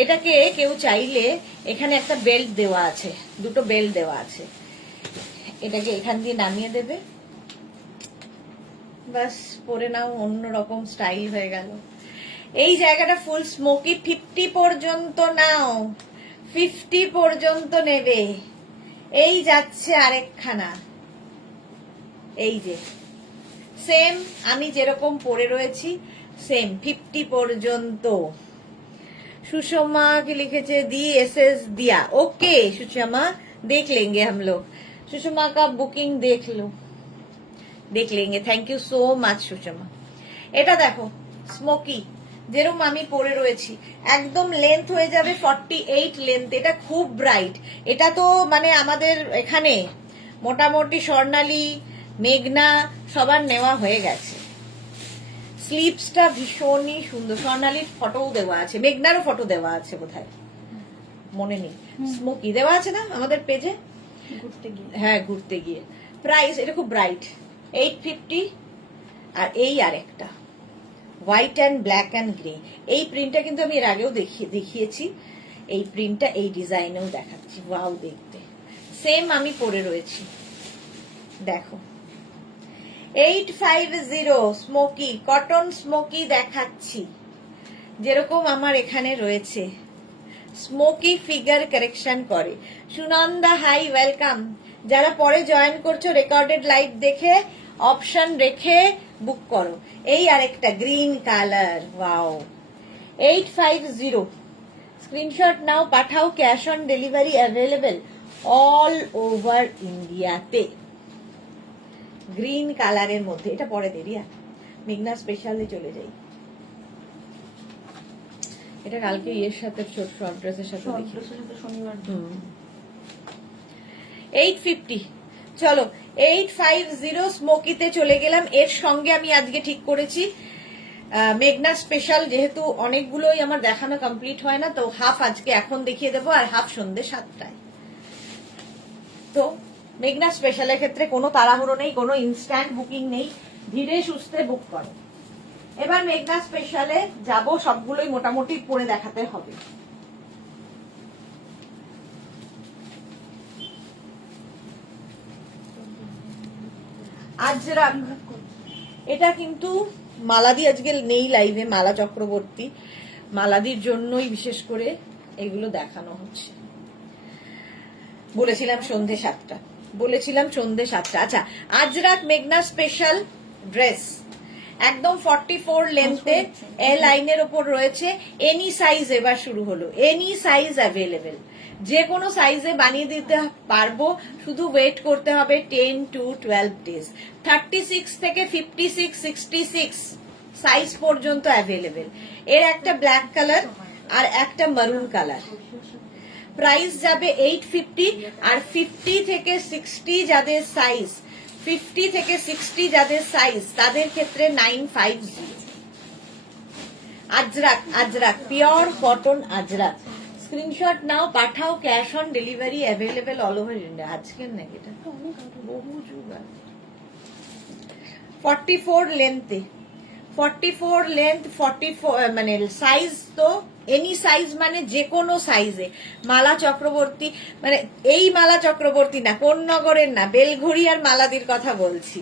এটাকে কেউ চাইলে এখানে একটা বেল্ট দেওয়া আছে, দুটো বেল্ট দেওয়া আছে, এটাকে এখান দিয়ে নামিয়ে দেবে, বাস পরে নাও, অন্যরকম স্টাইল হয়ে গেল। এই জায়গাটা ফুল স্মোকি। 50 পর্যন্ত নাও, 50 পর্যন্ত নেবে। এই যাচ্ছে আরেকখানা, এই যে সেম আমি যেরকম পরে রয়েছি सेम 50 পর্যন্ত। सुषमा की लिखे दी एसएस दिया, ओके सुषमा देख लेंगे हम लोग। सुषमा का बुकिंग देख लेंगे, थैंक यू सो माच सुषमा। এটা দেখো স্মোকি যেরকম আমি পরে রয়েছি, একদম লেন্থ হয়ে যাবে 48 লেন্থ। এটা খুব ব্রাইট, এটা তো মানে আমাদের এখানে মোটামুটি স্বর্ণালী মেঘনা সবার নেওয়া হয়ে গেছে। স্লিপসটা ভীষণই সুন্দর, স্বর্ণালীর ফটোও দেওয়া আছে, মেঘনারও ফটো দেওয়া আছে বোধহয়, মনে নেই। স্মোকি দেওয়া আছে না আমাদের পেজে, ঘুরতে গিয়ে, হ্যাঁ ঘুরতে গিয়ে। প্রাইস এটা খুব ব্রাইট, 850। আর এই আরেকটা white and black and grey, এই প্রিন্টটা কিন্তু আমি এর আগেও দেখিয়েছি। এই প্রিন্টটা এই ডিজাইনেও দেখাচ্ছি, ওয়াও দেখতে সেম আমি পরে রয়েছি। দেখো 850 স্মোকি, কটন স্মোকি দেখাচ্ছি, যেরকম আমার এখানে রয়েছে। স্মোকি ফিগার কারেকশন করে। Sunanda hi welcome. যারা পরে জয়েন করছো রেকর্ডেড লাইভ দেখে অপশন রেখে বুক করো। এই আরেকটা গ্রিন কালার, ওয়াও 850। স্ক্রিনশট নাও, পাঠাও, cash on delivery available all over ইন্ডিয়াতে। গ্রিন কালারের মধ্যে, এটা পরে দেরিয়া মেঘনা স্পেশালে চলে যাই। এটা কালকে ইয়ের সাথে শর্ট ড্রেসের সাথে দেখি, শনিবার 850। চলো 850 স্মোকিতে চলে গেলাম। এর সঙ্গে আমি আজকে ঠিক করেছি মেঘনা স্পেশাল, যেহেতু অনেকগুলোই আমার দেখানো কমপ্লিট হয় না, তো হাফ আজকে এখন দেখিয়ে দেবো আর হাফ সন্ধ্যে 7টায়। তো মেঘনা স্পেশালের ক্ষেত্রে কোনো তাড়াহুড়ো নেই, কোনো ইনস্ট্যান্ট বুকিং নেই, ধীরে সুস্থে বুক করো। এবার মেঘনা স্পেশালে যাব, সবগুলোই মোটামুটি পরে দেখাতে হবে। আজরাক, এটা কিন্তু মালাদি আজকে নেই লাইভে, মালা চক্রবর্তী, মালাদির জন্যই বিশেষ করে এগুলো দেখানো হচ্ছে। বলেছিলাম সন্ধে 7টা। আচ্ছা আজরাক মেঘনা স্পেশাল ড্রেস একদম 44 লেন্থে, এ লাইনের ওপর রয়েছে। এনি সাইজ এবার শুরু হলো, এনি সাইজ অ্যাভেলেবেল, যে কোনো সাইজে বানিয়ে দিতে পারবো, শুধু ওয়েট করতে হবে 10 to 12 ডেজ। 36 থেকে 56, 66 সাইজ পর্যন্ত অ্যাভেলেবেল। এর একটা ব্ল্যাক কালার আর একটা মারুন কালার। প্রাইস যাবে 850। আর 50 থেকে 60 যাদের সাইজ, 50 থেকে 60 যাদের সাইজ, তাদের ক্ষেত্রে 950। Ajrak pure cotton Ajrak. Screenshot নাও, পাঠাও, cash on delivery available all over India. আজকের নাকি এটা বহু যুগ। 44 লেন্থে, 44 লেন্থ, 44 মানে সাইজ তো এনি সাইজ, মানে যে কোনো সাইজে। মালা চক্রবর্তী, মানে এই মালা চক্রবর্তী না, কোন নগরের না, বেলঘড়িয়ার মালাদির কথা বলছি।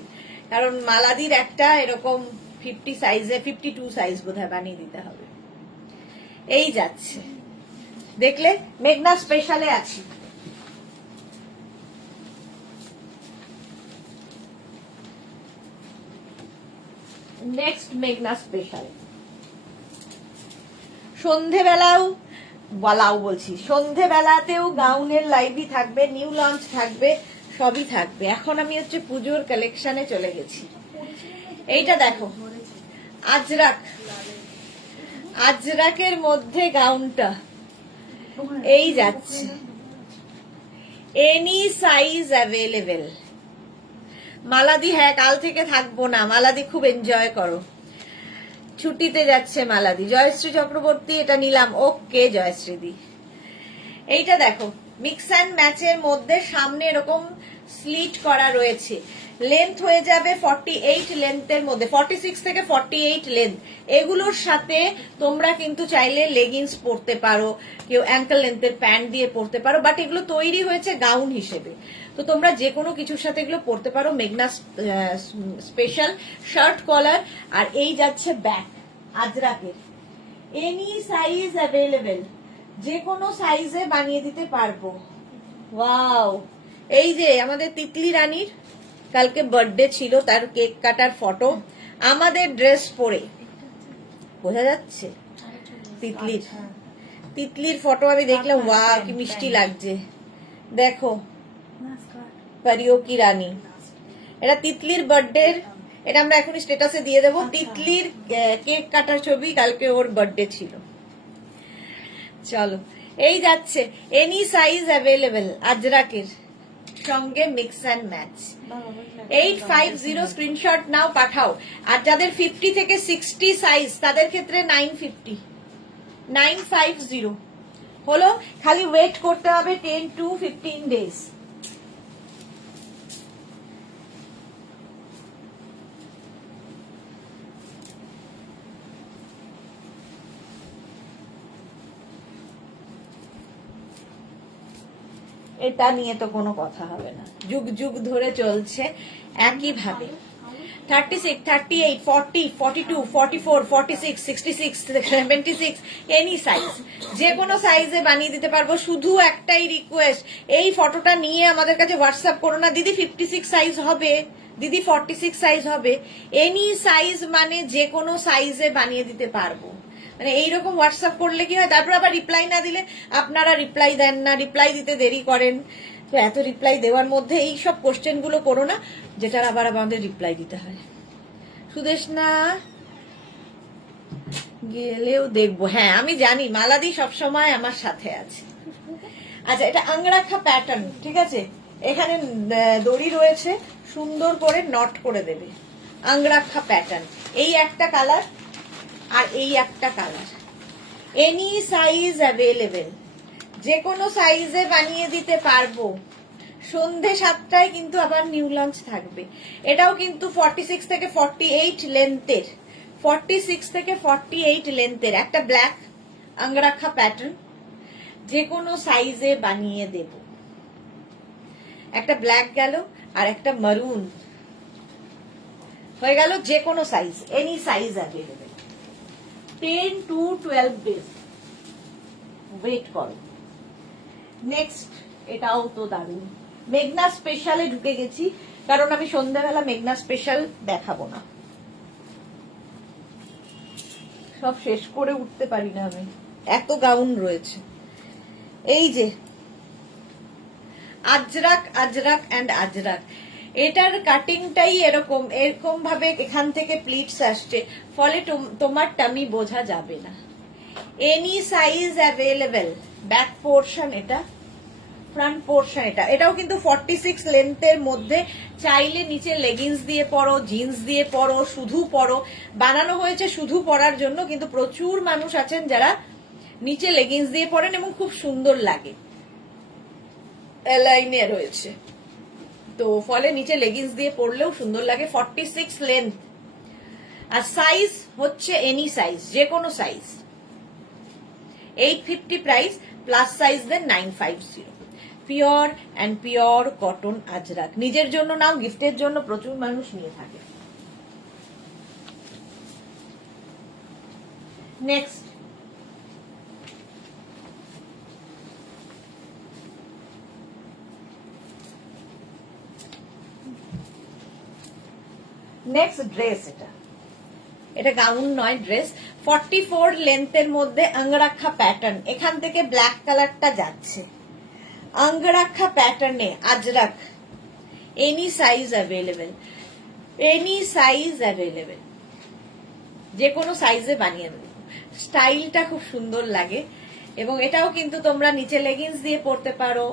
কারণ মালাদির একটা এরকম 50 সাইজে 52 সাইজ বোধহয় বানিয়ে দিতে হবে। এই যাচ্ছে, দেখলে মেঘনা স্পেশালে আছি। নেক্সট মেঘনা স্পেশাল। সন্ধেবেলাতেও গাউনের লাইভই থাকবে, নিউ লঞ্চ থাকবে, সবই থাকবে। এখন আমি হচ্ছে পুজোর কালেকশনে চলে গেছি। এইটা দেখো, আজরাকের মধ্যে গাউনটা এই যাচ্ছে, এনি সাইজ অ্যাভেলেবেল। মালাদি হ্যাঁ কাল থেকে থাকবো না, মালাদি খুব এনজয় করো, ছুটিতে যাচ্ছে মালাদি। জয়শ্রী চক্রবর্তী এটা নিলাম, ওকে জয়শ্রীদি। এইটা দেখো, মিক্স অ্যান্ড ম্যাচের মধ্যে সামনে এরকম স্লিট করা রয়েছে, লেন্থ হয়ে যাবে 48 লেন্থের মধ্যে, 46 থেকে 48 লেন্থ। এগুলোর সাথে তোমরা কিন্তু চাইলে লেগিংস পরতে পারো, কেউ অ্যাঙ্কেল লেন্থের প্যান্ট দিয়ে পরতে পারো, বাট এগুলো তৈরি হয়েছে গাউন হিসেবে, তো তোমরা যে কোনো কিছুর সাথে এগুলো পরতে পারো। মেঘনা স্পেশাল শার্ট কলার, আর এই যাচ্ছে ব্যাক আজরাকের, এনি সাইজ অ্যাভেলেবেল, যে কোনো সাইজে বানিয়ে দিতে পারবো। ওয়াও, এই যে আমাদের তিতলি রানীর কালকে বার্থডে ছিল, তার কেক কাটার ফটো আমাদের ড্রেস পরে, বোঝা যাচ্ছে তিতলির ফটো আমি দেখলাম, ওয়াও কি মিষ্টি লাগছে। দেখো পারিও কি রানী, এটা তিতলির বার্থডে, এটা আমরা এখনই স্ট্যাটাসে দিয়ে দেবো। তিতলির কেক কাটার ছবি, কালকে ওর বার্থডে ছিল। চলো, এই যাচ্ছে এনি সাইজ অ্যাভেলেবেল আজরাকের সঙ্গে মিক্স অ্যান্ড ম্যাচ। 850 স্ক্রিনশট নাও, পাঠাও। আর যাদের 50 থেকে 60 সাইজ তাদের ক্ষেত্রে 950 হলো, খালি ওয়েট করতে হবে 10 to 15 ডেজ। এটা নিয়ে তো কোনো কথা হবে না, যুগ যুগ ধরে চলছে একই ভাবে। 36, 38, 40, 42, 44, 46, 66, 76, এনি সাইজ, যে কোনো সাইজে বানিয়ে দিতে পারবো। শুধু একটাই রিকোয়েস্ট, এই ফটোটা নিয়ে আমাদের কাছে হোয়াটসঅ্যাপ করো না, দিদি 56 সাইজ হবে, দিদি 46 সাইজ হবে। এনি সাইজ মানে যে কোনো সাইজে বানিয়ে দিতে পারবো। মানে এইরকম হোয়াটসঅ্যাপ করলে কি হয়, তারপর আবার রিপ্লাই না দিলে, আপনারা রিপ্লাই দেন না, রিপ্লাই দিতে দেরি করেন, তো এত রিপ্লাই দেওয়ার মধ্যে এই সব কোশ্চেন গুলো করো না, যেটার আবার আমাদের রিপ্লাই দিতে হয়। সুদেশনা গেলেও দেখবো, হ্যাঁ আমি জানি মালাদি সবসময় আমার সাথে আছে। আচ্ছা, এটা আংরাখা প্যাটার্ন, ঠিক আছে, এখানে দড়ি রয়েছে, সুন্দর করে নট করে দেবে, আংরাখা প্যাটার্ন। এই একটা কালার আর এই একটা কালার, এনি সাইজ অ্যাভেলেবেল, যে কোনো সাইজে বানিয়ে দিতে পারবো। সন্ধে 7টায় কিন্তু আবার নিউ লঞ্চ থাকবে। এটাও কিন্তু 46 থেকে 48 লেন্থের, 46 থেকে 48 লেন্থের একটা ব্ল্যাক আংরাখা প্যাটার্ন, যে কোনো সাইজে বানিয়ে দেব। একটা ব্ল্যাক গেল আর একটা মারুন হয়ে গেল, যে কোনো size, any size available. 10 to 12 days wait করো। নেক্সট, এটাও তো দারুণ, মেঘনা স্পেশালে ঢুকে গেছি, কারণ আমি সন্ধ্যাবেলা মেঘনা স্পেশাল দেখাবো না, সব শেষ করে উঠতে পারি না আমি, এত গাউন রয়েছে। এই যে আজরাক, আজরাক অ্যান্ড আজরাক, এটার কাটিংটাই এরকম এরকম ভাবে এখান থেকে প্লিটস আসছে, ফলে তোমার টামি বোঝা যাবে না। Any size available. Back portion এটা, ফ্রন্ট পোর্শন এটা, এটাও কিন্তু 46 লেন্থের মধ্যে, চাইলে নিচে লেগিংস দিয়ে পরো, জিন্স দিয়ে পরো, শুধু পরো, বানানো হয়েছে শুধু পরার জন্য, কিন্তু প্রচুর মানুষ আছেন যারা নিচে লেগিংস দিয়ে পরেন এবং খুব সুন্দর লাগে, লাইনে রয়েছে, তো ফলে নিচে লেগিংস দিয়ে পরলেও সুন্দর লাগে। 46 লেন্থ, আর সাইজ হচ্ছে এনি সাইজ, যে কোনো size. 850 price, plus size then 950। Pure and pure cotton Ajrak. নিজের জন্য নাও, গিফটের জন্য প্রচুর মানুষ নিয়ে থাকে। Next, dress. এটা গাউন নয়, ড্রেস। 44 লেন্থের মধ্যে অঙ্গরাক্ষা প্যাটার্ন, এখান থেকে ব্ল্যাক কালারটা যাচ্ছে। অঙ্গরাক্ষা প্যাটার্নে আজরাক, এনি সাইজ অ্যাভেলেবেল, যে কোনো সাইজে বানিয়ে নেবে। স্টাইলটা খুব সুন্দর লাগে এবং এটাও কিন্তু তোমরা নিচে লেগিংস দিয়ে পরতে পারো,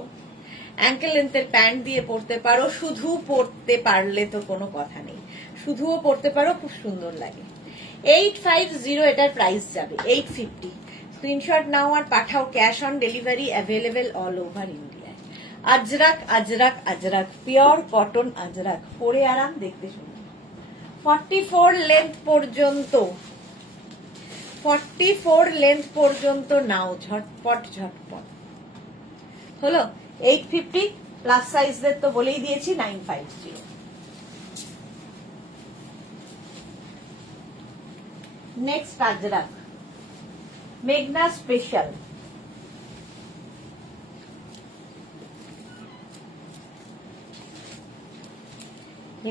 অ্যাঙ্কেল লেন্থের প্যান্ট দিয়ে পরতে পারো, শুধু পরতে পারলে তো কোনো কথা নেই, শুধুও পরতে পারো, খুব সুন্দর লাগে। 850 এটার প্রাইস যাবে, 850। স্ক্রিনশট নাও আর পাঠাও, cash on delivery available all over ইন্ডিয়ায়। আজরাক আজরাক আজরাক, পিওর কটন আজরাক, পরে আরাম, দেখতে সুন্দর। 44 লেন্থ পর্যন্ত, 44 লেন্থ পর্যন্ত নাও, ঝটপট ঝটপট। হলো 850, প্লাস সাইজদের তো বলেই দিয়েছি 950। নেক্সট আজরাক, মেঘনা স্পেশাল।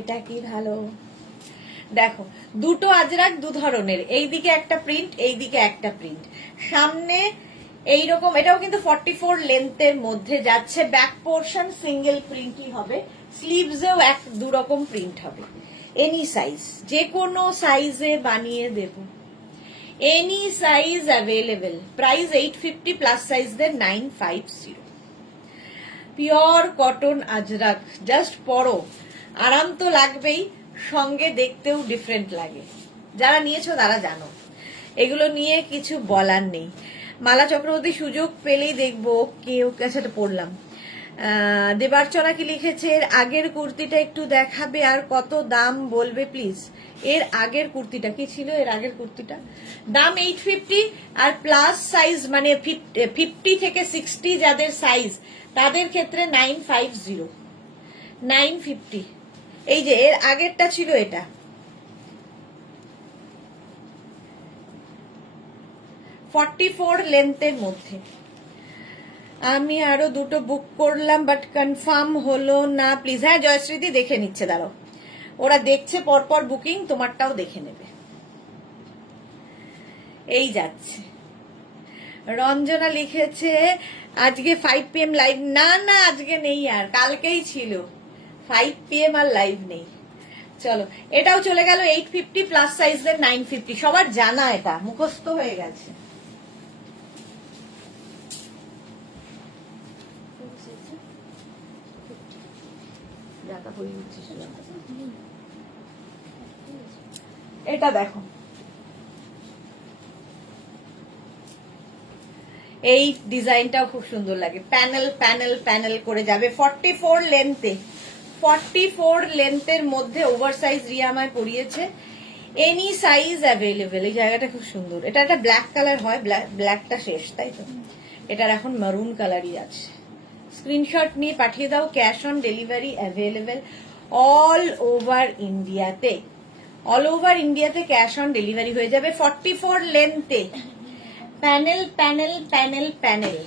এটা কি ভালো, দেখো দুটো আজরাক দু ধরনের, এইদিকে একটা প্রিন্ট, এইদিকে একটা প্রিন্ট, সামনে এইরকম। এটাও কিন্তু 44 লেন্থের মধ্যে যাচ্ছে। ব্যাক পোর্শন সিঙ্গেল প্রিন্টই হবে, স্লিভসেও দু রকম প্রিন্ট হবে। এনি সাইজ, যে কোনো সাইজে বানিয়ে দেব, any size available. Price 850, plus সাইজদের 950। পিওর কটন আজরাক, জাস্ট পরো, আরাম তো লাগবেই, সঙ্গে দেখতেও ডিফারেন্ট লাগে। যারা নিয়েছো তারা জানো, এগুলো নিয়ে কিছু বলার নেই। মালা চক্রবর্তী, সুযোগ পেলেই দেখবো কেউ কাছে পড়লাম। দেবার্চনা কি লিখেছে, এর আগের কুর্তিটা একটু দেখাবে আর কত দাম বলবে প্লিজ। এর আগের কুর্তিটা কি ছিল, এর আগের কুর্তিটা দাম 850, আর প্লাস সাইজ মানে 50 থেকে 60 যাদের সাইজ তাদের ক্ষেত্রে 950, 950। এই যে এর আগেরটা ছিল এটা, $44 লেন্থের মধ্যে। আমি আরো দুটো বুক করলাম বাট কনফার্ম হলো না প্লিজ। হ্যাঁ জয়শ্রীদি দেখে নিচ্ছে, দাঁড়াও, ওরা দেখছে পরপর বুকিং, তোমারটাও দেখে নেবে। এই যাচ্ছে। রঞ্জনা লিখেছে আজকে 5 PM লাইভ, না না আজকে নেই, আর কালকেই ছিল। 5 PM আর লাইভ নেই। চলো, এটাও চলে গেল 850, প্লাস সাইজদের 950। সবার জানা, এটা মুখস্থ হয়ে গেছে। এটা দেখো, এই ডিজাইনটাও খুব সুন্দর লাগে, প্যানেল প্যানেল প্যানেল করে যাবে। 44 লেন্থে, 44 লেন্থের মধ্যে ওভার সাইজ রিয়া আমায় পরিয়েছে। Any size available. এই জায়গাটা খুব সুন্দর। এটা একটা ব্ল্যাক কালার হয়, ব্ল্যাকটা শেষ, তাই তো? এটার এখন মারুন কালারই আছে। স্ক্রিনশট নিয়ে পাঠিয়ে দাও, cash on delivery available all over ইন্ডিয়াতে। অল ওভার ইন্ডিয়াতে ক্যাশ অন ডেলিভারি হয়ে যাবে। 44 লেন্থে, প্যানেল প্যানেল প্যানেল প্যানেল,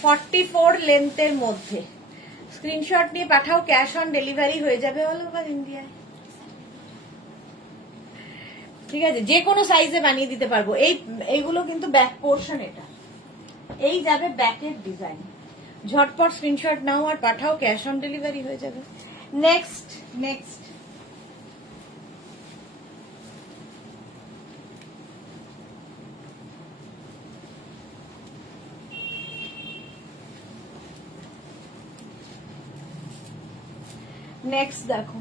44 লেন্থের মধ্যে। স্ক্রিনশট নিয়ে পাঠাও, ক্যাশ অন ডেলিভারি হয়ে যাবে অল ওভার ইন্ডিয়ায়। ঠিক আছে, যে কোনো সাইজে বানিয়ে দিতে পারবো। এইগুলো কিন্তু ব্যাক পোর্শন, এটা এই যাবে ব্যাকের ডিজাইন। ঝটপট স্ক্রিনশট নাও আর পাঠাও, ক্যাশ অন ডেলিভারি হয়ে যাবে। নেক্সট নেক্সট, নেক্সট দেখো,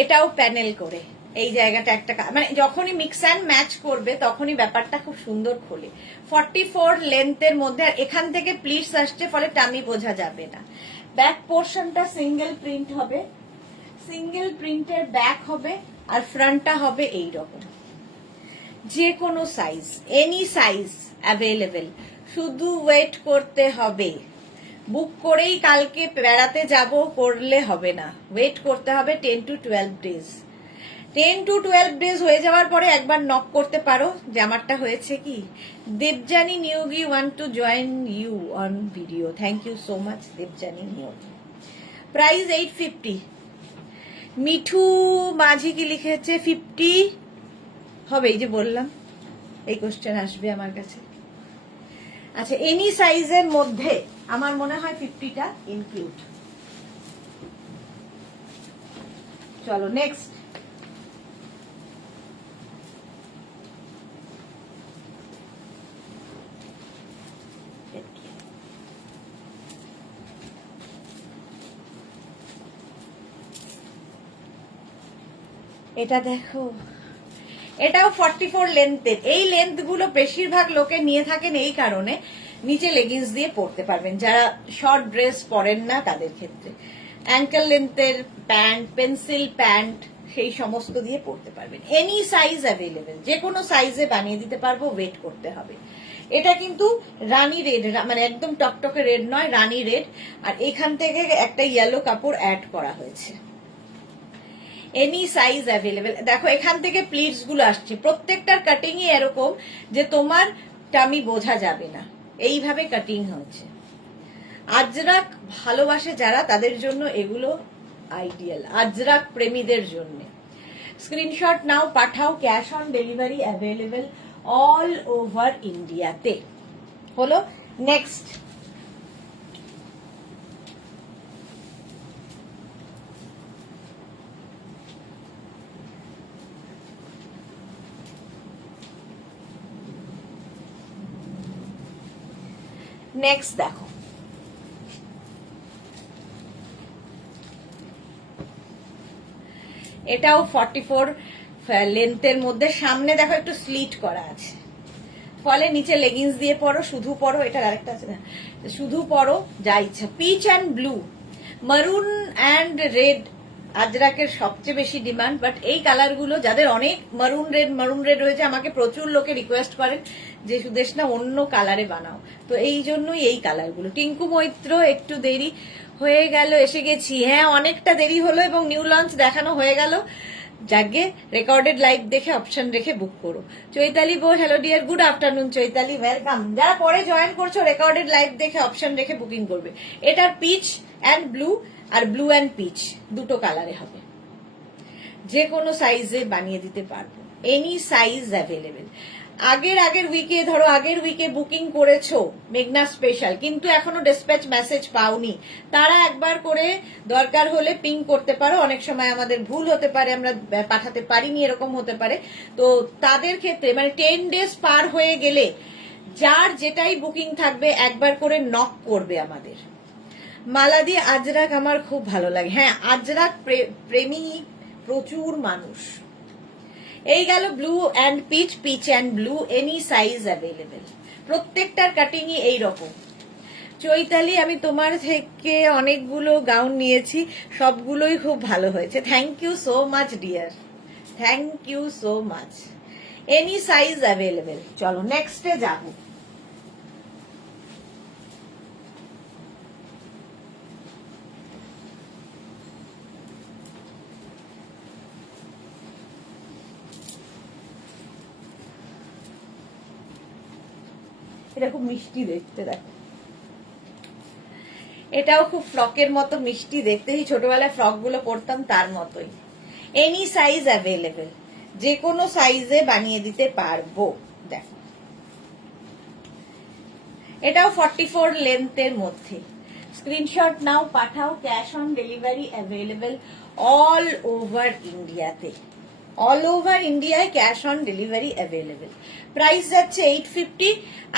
এটাও প্যানেল করে। এই জায়গাটা একটা মানে যখনই মিক্স অ্যান্ড ম্যাচ করবে তখনই ব্যাপারটা খুব সুন্দর খোলে। 44 লেন্থের মধ্যে, আর এখান থেকে প্লিটস আসছে, ফলে টামি বোঝা যাবে না। ব্যাক পোর্শনটা সিঙ্গেল প্রিন্ট হবে, সিঙ্গেল প্রিন্টের ব্যাক হবে, আর ফ্রন্টটা হবে এই রকম। যে কোনো সাইজ, এনি সাইজ অ্যাভেলেবেল, শুধু ওয়েট করতে হবে। বুক করেই কালকে বেড়াতে যাব করলে হবে না, ওয়েট করতে হবে 10 to 12 ডেজ। 10 to 12 ডেজ হয়ে যাওয়ার পরে একবার নক করতে পারো যে আমারটা হয়েছে কি। Debjani Niyogi want to join you on video, thank you so much Debjani Niyogi. Price 850। Mithu Majhi কি লিখেছে 50 হবে, এই যে বললাম এই কোশ্চেন আসবে আমার কাছে। আচ্ছা, এনি সাইজের মধ্যে আমার মনে হয় 50টা ইনক্লুড। চলো নেক্সট। এটা দেখো, এটাও 44 লেন্থের। এই লেন্থ গুলো বেশিরভাগ লোকে নিয়ে থাকেন এই কারণে নিচে লেগিংস দিয়ে পরতে পারবেন, যারা শর্ট ড্রেস পরেন না তাদের ক্ষেত্রে। অ্যাঙ্কেল লেন্থের প্যান্ট, পেন্সিল প্যান্ট, সেই সমস্ত দিয়ে পরতে পারবেন। এনি সাইজ অ্যাভেলেবেল, যে কোনো সাইজে বানিয়ে দিতে পারবো, ওয়েট করতে হবে। এটা কিন্তু রানী রেড, মানে একদম টকটকে রেড নয়, রানী রেড। আর এখান থেকে একটা ইয়েলো কাপড় অ্যাড করা হয়েছে। Any size available. দেখো এখান থেকে প্লিটস গুলো আসছে, প্রত্যেকটার কাটিংই এরকম যে তোমার টামি বোঝা যাবে না, এইভাবে কাটিং হচ্ছে। আজরাক ভালোবাসে যারা, তাদের জন্য এগুলো আইডিয়াল, আজরাক প্রেমীদের জন্য। স্ক্রিনশট নাও, পাঠাও, cash on delivery available all over ইন্ডিয়াতে। হলো নেক্সট। নেক্সট দেখো, এটাও 44 লেন্থের মধ্যে। সামনে দেখো একটু স্লিট করা আছে, ফলে নিচে লেগিংস দিয়ে পরো, শুধু পরো। এটা আরেকটা আছে না, শুধু পরো যা ইচ্ছা। পিচ অ্যান্ড ব্লু, মারুন অ্যান্ড রেড আজরাকের সবচেয়ে বেশি ডিমান্ড। বাট এই কালার গুলো যাদের অনেক মারুন রেড রয়েছে, আমাকে প্রচুর লোকে রিকোয়েস্ট করেন যে সুদেশনা অন্য কালারে বানাও, তো এই জন্যই এই কালার গুলো। টিঙ্কু মৈত্র একটু দেরি হয়ে গেল, এসে গেছি। হ্যাঁ, অনেকটা দেরি হলো এবং নিউ লঞ্চ দেখানো হয়ে গেল। যাকে রেকর্ডেড লাইভ দেখে অপশন রেখে বুক করো। Chaitali Bose, hello dear, good afternoon Chaitali, welcome. যারা পরে জয়েন করছো, রেকর্ডেড লাইভ দেখে অপশন রেখে বুকিং করবে। এটার পিচ অ্যান্ড ব্লু আর ব্লু অ্যান্ড পিচ দুটো কালারে হবে, যে কোনো সাইজে বানিয়ে দিতে পারবো। Any size available. আগের উইকে, ধরো আগের উইকে বুকিং করেছো মেঘনা স্পেশাল, কিন্তু এখনো ডিসপ্যাচ মেসেজ পাওনি, তারা একবার করে দরকার হলে পিং করতে পারো। অনেক সময় আমাদের ভুল হতে পারে, আমরা পাঠাতে পারিনি, এরকম হতে পারে। তো তাদের ক্ষেত্রে মানে 10 ডেজ পার হয়ে গেলে যার যেটাই বুকিং থাকবে একবার করে নক করবে আমাদের। মালাদি আজরাক আমার খুব ভালো লাগে। হ্যাঁ, আজরাক প্রেমী প্রচুর মানুষ। এই গেল blue and peach, peach and blue, any size available. প্রত্যেকটার কাটিংই এইরকম। চৈতালি, আমি তোমার থেকে অনেকগুলো গাউন নিয়েছি, সবগুলোই খুব ভালো হয়েছে। Thank you so much dear, thank you so much. Any size available. চলো নেক্সটে যাবো। এটা খুব মিষ্টি দেখতে, দেখো এটাও খুব ফ্রকের মতো মিষ্টি দেখতে, এই ছোটবেলায় ফ্রক গুলো পরতাম তার মতোই। এনি সাইজ অ্যাভেলেবেল, যে কোনো সাইজে বানিয়ে দিতে পারবো। দেখো এটাও 44 লেন্থের মধ্যে। স্ক্রিনশট নাও, পাঠাও, cash on delivery available all over ইন্ডিয়াতে। অল ওভার ইন্ডিয়ায় cash on delivery available. Price যাচ্ছে 850,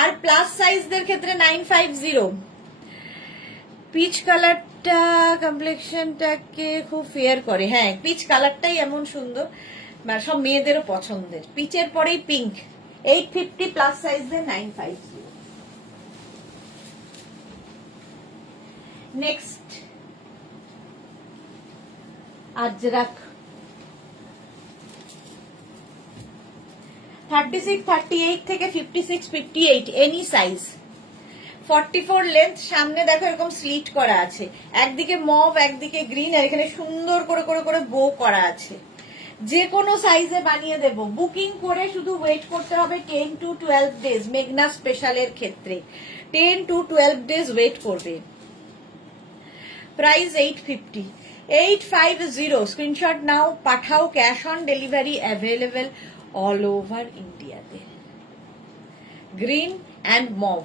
আর প্লাস সাইজদের ক্ষেত্রে 950। পিচ কালারটা কমপ্লেক্সনটাকে খুব ফেয়ার করে। হ্যাঁ, পিচ কালারটাই এমন সুন্দর, সব মেয়েদেরও পছন্দের। পিচের পরেই পিঙ্ক। 850 প্লাস সাইজদের 950। নেক্সট আজরাক। 36, 38 থেকে 56, 58 এনি সাইজ। 44 লেন্থ, সামনে দেখো এরকম স্লিট করা আছে, একদিকে মভ একদিকে গ্রিন, আর এখানে সুন্দর করে করে করে বো করা আছে। যে কোনো সাইজে বানিয়ে দেব। বুকিং করে শুধু ওয়েট করতে হবে 10 to 12 ডেজ। মেঘনা স্পেশালের ক্ষেত্রে 10 to 12 ডেজ ওয়েট করবে। প্রাইস 850, 850। স্ক্রিনশট নাও, পাঠাও। Cash on delivery available all over ইন্ডিয়াতে। গ্রিন অ্যান্ড মভ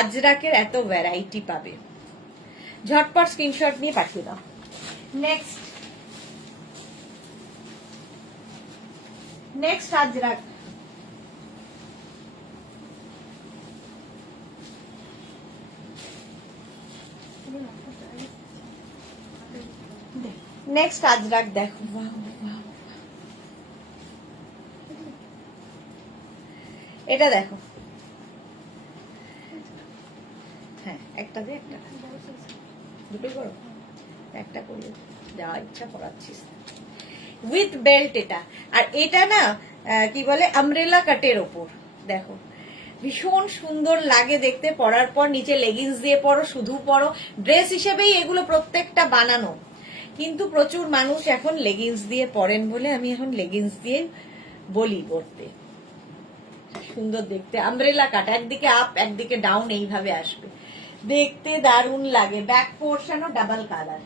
আজরাকের এত ভ্যারাইটি পাবে, ঝটপট স্ক্রিনশট নিয়ে পাঠিয়ে দাও। নেক্সট আজরাক। নেক্সট আজরাক দেখো, এটা দেখো। হ্যাঁ, একটা দিয়ে একটা, দুটোই করো, একটা করলে যা ইচ্ছা করাচ্ছিস। উইথ বেল্ট এটা, আর এটা না কি বলে আমব্রেলা কাটের ওপর। দেখো ভীষণ সুন্দর লাগে দেখতে, পরার পর নিচে লেগিংস দিয়ে পরো, শুধু পরো। ড্রেস হিসেবেই এগুলো প্রত্যেকটা বানানো, কিন্তু প্রচুর মানুষ এখন লেগিংস দিয়ে পরেন বলে আমি এখন লেগিংস দিয়ে বলি পরতে। সুন্দর দেখতে, আমব্রেলা কাট, একদিকে আপ একদিকে ডাউন এইভাবে আসবে, দেখতে দারুণ লাগে। ব্যাক পোর্শনও double colour,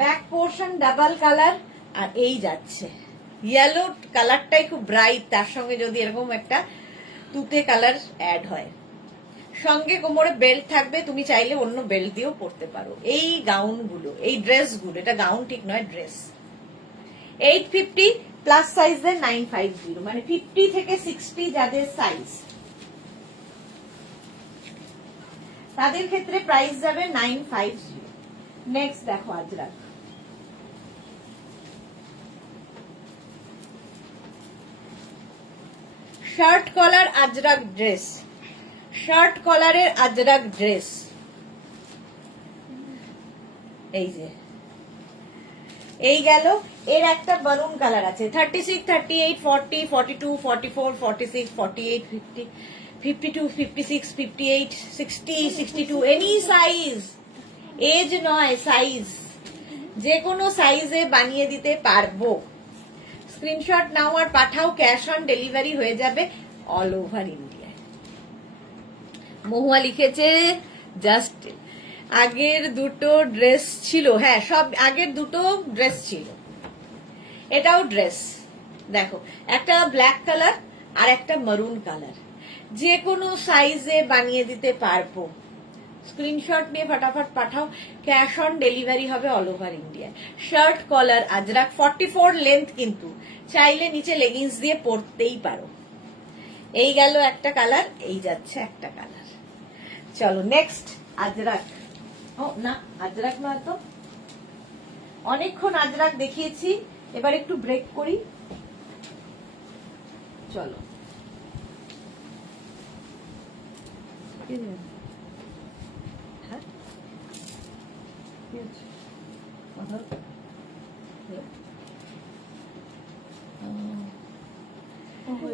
back portion double colour. আর এই যাচ্ছে ইয়েলো কালারটাই খুব ব্রাইট, তার সঙ্গে যদি এরকম একটা তুতে কালার অ্যাড হয়, সঙ্গে কোমরে বেল্ট থাকবে, তুমি চাইলে অন্য বেল্ট দিয়েও পরতে পারো। এই গাউনগুলো, এই ড্রেসগুলো, এটা গাউন ঠিক নয়, ড্রেস। 850 প্লাস সাইজের 950, মানে 50 থেকে 60 যাদের সাইজ তাদের ক্ষেত্রে প্রাইস যাবে 950। নেক্সট দেখো Ajrak. Shirt collar Ajrak dress, shirt কলারের আজরাক ড্রেস। এই যে এই গেল, এর একটা বালুন কালার আছে। 36, 38, 40, 42, 44, 46, 48, 50, 52, 56, 58, 60, 62 এনি সাইজ, এজ নয় সাইজ, যে কোনো সাইজে বানিয়ে দিতে পারবো। স্ক্রিনশট নাও আর পাঠাও, ক্যাশ অন ডেলিভারি হয়ে যাবে অল ওভার ইন্ডিয়া। মহুয়া লিখেছে জাস্ট আগের দুটো ড্রেস ছিল, হ্যাঁ সব আগের দুটো ড্রেস ছিল, এটাও ড্রেস। দেখো একটা ব্ল্যাক কালার আর একটা মারুন কালার, যে কোনো সাইজে বানিয়ে দিতে পারবো। স্ক্রিনশট নিয়ে ফটাফট পাঠাও, ক্যাশ অন ডেলিভারি হবে all over India. Shirt collar Ajrakh, 44 length, কিন্তু চাইলে নিচে লেগিংস দিয়ে পরতেই পারো। এই গেল একটা কালার, এই যাচ্ছে একটা কালার। চলো নেক্সট আজরাক। ও না, আজরাক নয় তো, অনেকক্ষণ আজরাক দেখিয়েছি, এবার একটু ব্রেক করি। চলো হ্যাঁ,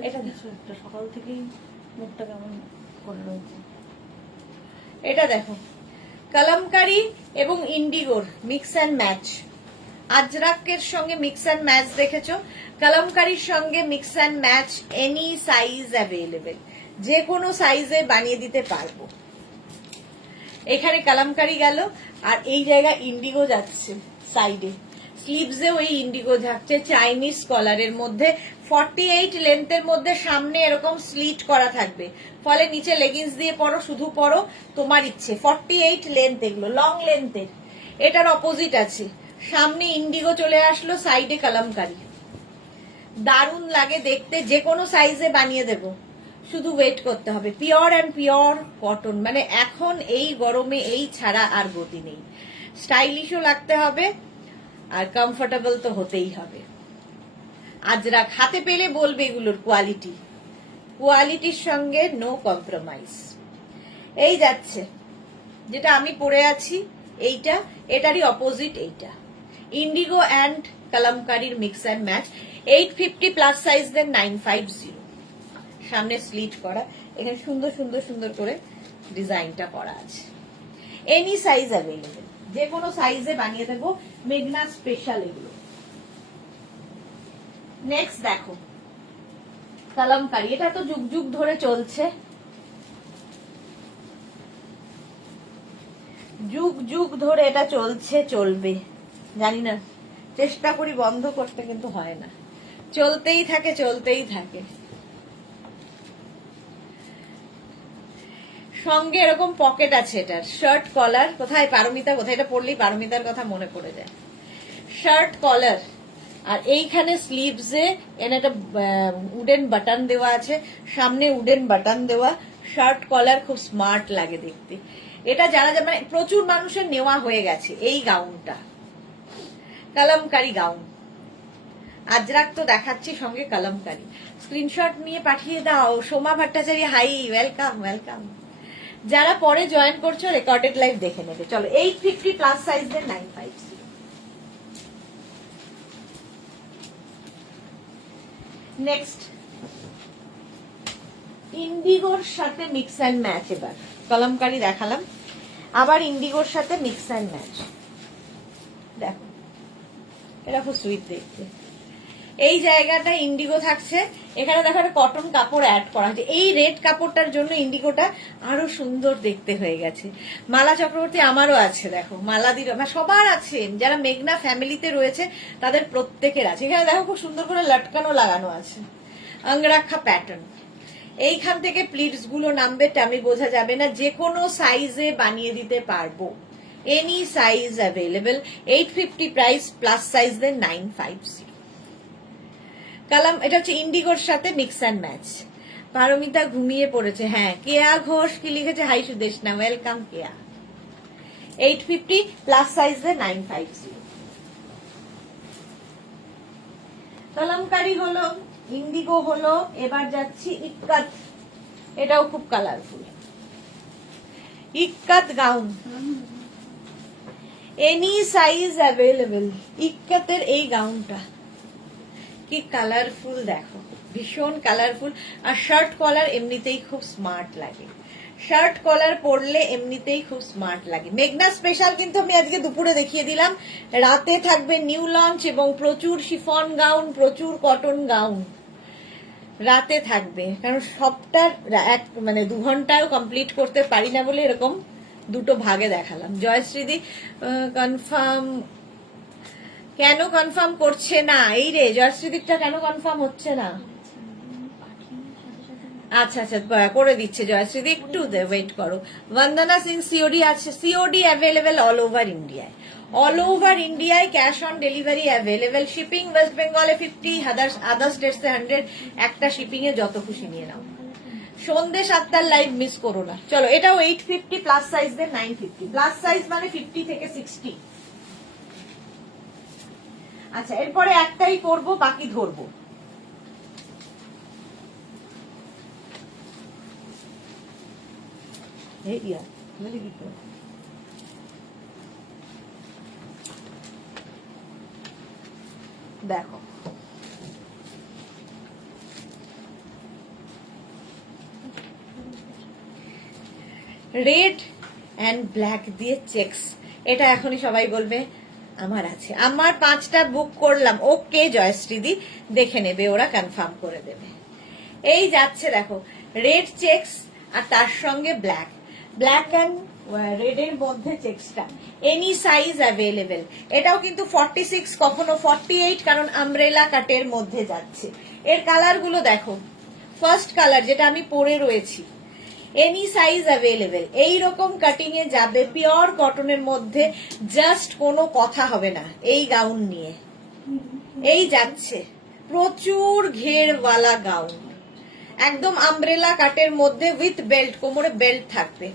এটা সকাল থেকেই মুখটা কেমন করে রয়েছে। এটা দেখো কালামকারী এবং ইন্ডিগোর মিক্স অ্যান্ড ম্যাচ। আজরাকের সঙ্গে মিক্স অ্যান্ড ম্যাচ দেখেছো, কালামকারীর সঙ্গে mix and match, any size available, যে কোনো সাইজে বানিয়ে দিতে পারবো। এখানে কালামকারী গেল, আর এই জায়গায় ইন্ডিগো যাচ্ছে সাইডে, স্লিভসেও এই ইন্ডিগো যাচ্ছে চাইনিজ কলারের মধ্যে। 48 লেন্থের মধ্যে সামনে এরকম স্লিট করা থাকবে, ফলে নিচে লেগিংস দিয়ে পরো, শুধু পরো, তোমার ইচ্ছে। 48 লেন্থ, এগুলো লং লেন্থের। এটার অপোজিট আছে, সামনে ইন্ডিগো চলে আসলো, সাইডে কালামকারী। দারুণ লাগে দেখতে, যে কোনো সাইজে বানিয়ে দেব, শুধু ওয়েট করতে হবে। পিওর অ্যান্ড পিওর কটন, মানে এখন এই গরমে এই ছাড়া আর গতি নেই। স্টাইলিশও লাগতে হবে আর কমফোর্টেবল তো হতেই হবে। আজরাক হাতে পেলে বলবে এগুলোর কোয়ালিটি, কোয়ালিটির সঙ্গে নো কম্প্রোমাইজ। এই যাচ্ছে যেটা আমি পরে আছি, এইটা, এটারই অপোজিট এইটা, ইন্ডিগো অ্যান্ড কালামকারীর mix and match. 850 plus size then 950। সামনে স্লিট করা, এখানে সুন্দর সুন্দর সুন্দর করে ডিজাইনটা করা আছে। এনি সাইজ অ্যাভেলেবেল, যে কোনো সাইজে বানিয়ে দেবো, মেঘনা স্পেশাল এগুলো। নেক্সট দেখো কালামকারী, এটা তো যুগ যুগ ধরে চলছে, যুগ যুগ ধরে এটা চলছে, চলবে, জানি না, চেষ্টা করি বন্ধ করতে কিন্তু হয় না, চলতেই থাকে চলতেই থাকে। সঙ্গে এরকম পকেট আছে, এটার শার্ট কলার, কোথায় পারমিতা, কোথায় এটা পরলেই পারমিতার কথা মনে পড়ে যায়। শার্ট কলার, আর এইখানে স্লিভসে এনে একটা উডেন বাটন দেওয়া আছে, সামনে উডেন বাটন দেওয়া, শার্ট কলার, খুব স্মার্ট লাগে দেখতে। এটা যারা মানে প্রচুর মানুষের নেওয়া হয়ে গেছে এই গাউনটা, কালামকারী গাউন। আজরাক তো দেখাচ্ছি, সঙ্গে কালামকারী। স্ক্রিনশট নিয়ে পাঠিয়ে দাও। Soma Bhattacharya, hi, welcome welcome. যারা পরে জয়েন করছো রেকর্ডেড লাইভ দেখে নেবে। চলো 850 প্লাস সাইজের 950। নেক্সট ইন্ডিগোর সাথে মিক্স অ্যান্ড ম্যাচ। এবার কলমকারি দেখালাম, আবার ইন্ডিগোর সাথে মিক্স অ্যান্ড ম্যাচ। দেখো এটা খুব সুইট দেখতে। এই জায়গাটা ইন্ডিগো থাকছে, এখানে দেখো একটা কটন কাপড় অ্যাড করা হয়েছে। এই রেড কাপড়টার জন্য ইন্ডিগোটা আরো সুন্দর দেখতে হয়ে গেছে। মালা চক্রবর্তী আমারও আছে, দেখো মালাদির সবার আছে, যারা মেঘনা ফ্যামিলিতে রয়েছে তাদের প্রত্যেকের আছে। এখানে দেখো খুব সুন্দর করে লটকানো লাগানো আছে, অঙ্গরাক্ষা প্যাটার্ন। এইখান থেকে প্লিটস গুলো নামবে, আমি বোঝা যাবে না, যে কোনো সাইজে বানিয়ে দিতে পারবো, any size available. 850 price, plus size then 950। কালাম, এটা হচ্ছে ইন্ডিগোর সাথে মিক্স অ্যান্ড ম্যাচ। পারমিতা ঘুমিয়ে পড়েছে, হ্যাঁ। কেয়া ঘোষ কি লিখেছে, হাই সুদেশ না, welcome Keya. 850 plus size then 950। Kalamkari হলো, ইন্ডিগো হলো, এবার যাচ্ছি ইক্কাত। এটাও খুব colourful, ikat gown, any size available. ইক্কাতের এই গাউনটা কি কালারফুল, দেখো ভীষণ কালারফুল। আর শার্ট কলার এমনিতেই খুব স্মার্ট লাগে, শার্ট কলার পরলে এমনিতেই খুব স্মার্ট লাগে। মেঘনা স্পেশাল কিন্তু আমি আজকে দুপুরে দেখিয়ে দিলাম, রাতে থাকবে নিউ লঞ্চ এবং প্রচুর শিফন গাউন, প্রচুর কটন গাউন রাতে থাকবে। কারণ সবটা মানে 2 ঘন্টাও কমপ্লিট করতে পারি না বলে এরকম দুটো ভাগে দেখালাম। জয়শ্রীদি কনফার্ম, কেন কনফার্ম করছে না? এই রে জয়শ্রীদিকটা কেন কনফার্ম হচ্ছে না? আচ্ছা আচ্ছা করে দিচ্ছে জয়শ্রীদি, একটু ওয়েট করো। বন্দনা সিং সিওডি আছে, সিওডি অ্যাভেলেবেল অল ওভার ইন্ডিয়ায়, অল ওভার ইন্ডিয়ায় cash on delivery available. Shipping West বেঙ্গলে 50, আদার স্টেটসে 100, একটা শিপিং এ যত খুশি নিয়ে নাও। সন্ধ্যে 7টার লাইভ মিস করো না। চলো এটাও 850 plus size then 950, plus size মানে 50 থেকে 60। আচ্ছা এরপরে একটাই করবো, বাকি ধরবো। দেখো রেড অ্যান্ড ব্ল্যাক দিয়ে চেক্স, এটা এখনই সবাই বলবে আমার আছে। আমার 5টা বুক করলাম, ওকে জয়শ্রীদি দেখে নেবে, ওরা কনফার্ম করে দেবে। এই যাচ্ছে দেখো রেড চেক্স আর তার সঙ্গে ব্ল্যাক, ব্ল্যাক অ্যান্ড রেড এর মধ্যে চেক্সটা, এনি সাইজ অ্যাভেলেবেল। এটাও কিন্তু 46, কখনো 48, কারণ আমব্রেলা কাটের মধ্যে যাচ্ছে। এর কালার গুলো দেখো, ফার্স্ট কালার যেটা আমি পরে রয়েছি, এনি সাইজ অ্যাভেলেবেল। এইরকম কাটিং এ যাবে, পিওর কটনের মধ্যে, জাস্ট কোনো কথা হবে না এই গাউন নিয়ে। এই যাচ্ছে প্রচুর ঘেরওয়ালা গাউন, একদম আমব্রেলা কাটের মধ্যে উইথ বেল্ট, কোমরে বেল্ট থাকবে।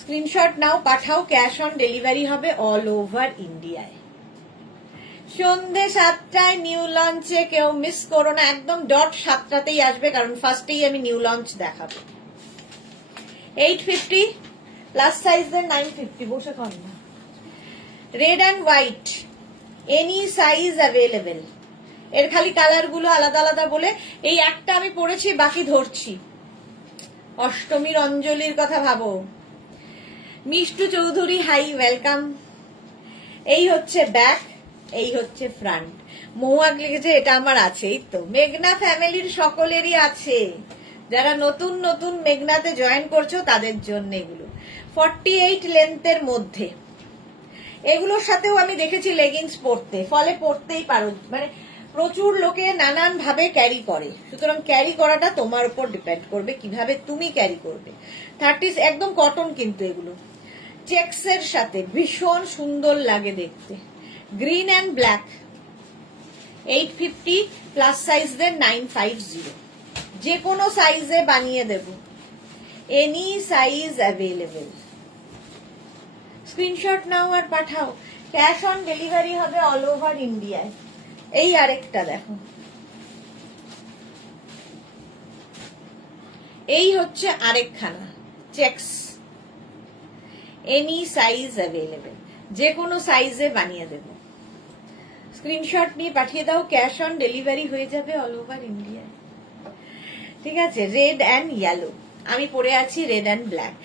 স্ক্রিনশট নাও, পাঠাও, ক্যাশ অন ডেলিভারি হবে অল ওভার ইন্ডিয়ায়। সন্ধ্যে 7টায় নিউ লঞ্চে, কেউ মিস করো না, একদম ডট 7টাতেই আসবে, কারণ ফার্স্টেই আমি নিউ লঞ্চ দেখাবো। 850 প্লাস সাইজ দেন 950, বসে কর না। Red and white, any size available, এর খালি কালার গুলো আলাদা আলাদা বলে এই একটা আমি পরেছি, বাকি ধরছি। অষ্টমীর অঞ্জলির কথা ভাবো। Mishtu Chowdhury, hi, welcome. এই হচ্ছে ব্যাক, এই হচ্ছে ফ্রন্ট। মহুয়াক লিখেছে এটা আমার আছে। এই তো মেঘনা ফ্যামিলির সকলেরই আছে, যারা নতুন নতুন মেঘনাতে জয়েন করছো তাদের জন্য এগুলো 48 লেন্থের মধ্যে। এগুলোর সাথেও আমি দেখেছি লেগিংস পরতে, ফলে পরতেই পারো, মানে প্রচুর লোকে নানান ভাবে ক্যারি করে, সুতরাং ক্যারি করাটা তোমার উপর ডিপেন্ড করবে কিভাবে তুমি ক্যারি করবে। 30 একদম কটন, কিন্তু এগুলো চেকস এর সাথে ভীষণ সুন্দর লাগে দেখতে। গ্রিন অ্যান্ড ব্ল্যাক, 850 প্লাস সাইজদের 950, যে কোনো সাইজে বানিয়ে দেব, এনি সাইজ অ্যাভেলেবেল। স্ক্রিনশট নাও আর পাঠাও। ক্যাশ অন ডেলিভারি হবে অল ওভার ইন্ডিয়ায়। এই আরেকটা দেখো, এই হচ্ছে আরেকখানা চেকস, এনি সাইজ অ্যাভেলেবেল, যে কোনো সাইজে বানিয়ে দেব। স্ক্রিনশট নিয়ে পাঠিয়ে দাও, ক্যাশ অন ডেলিভারি হয়ে যাবে অল ওভার ইন্ডিয়ায়। ঠিক আছে, রেড অ্যান্ড ইয়েলো, আমি পরে আছি রেড অ্যান্ড ব্ল্যাক।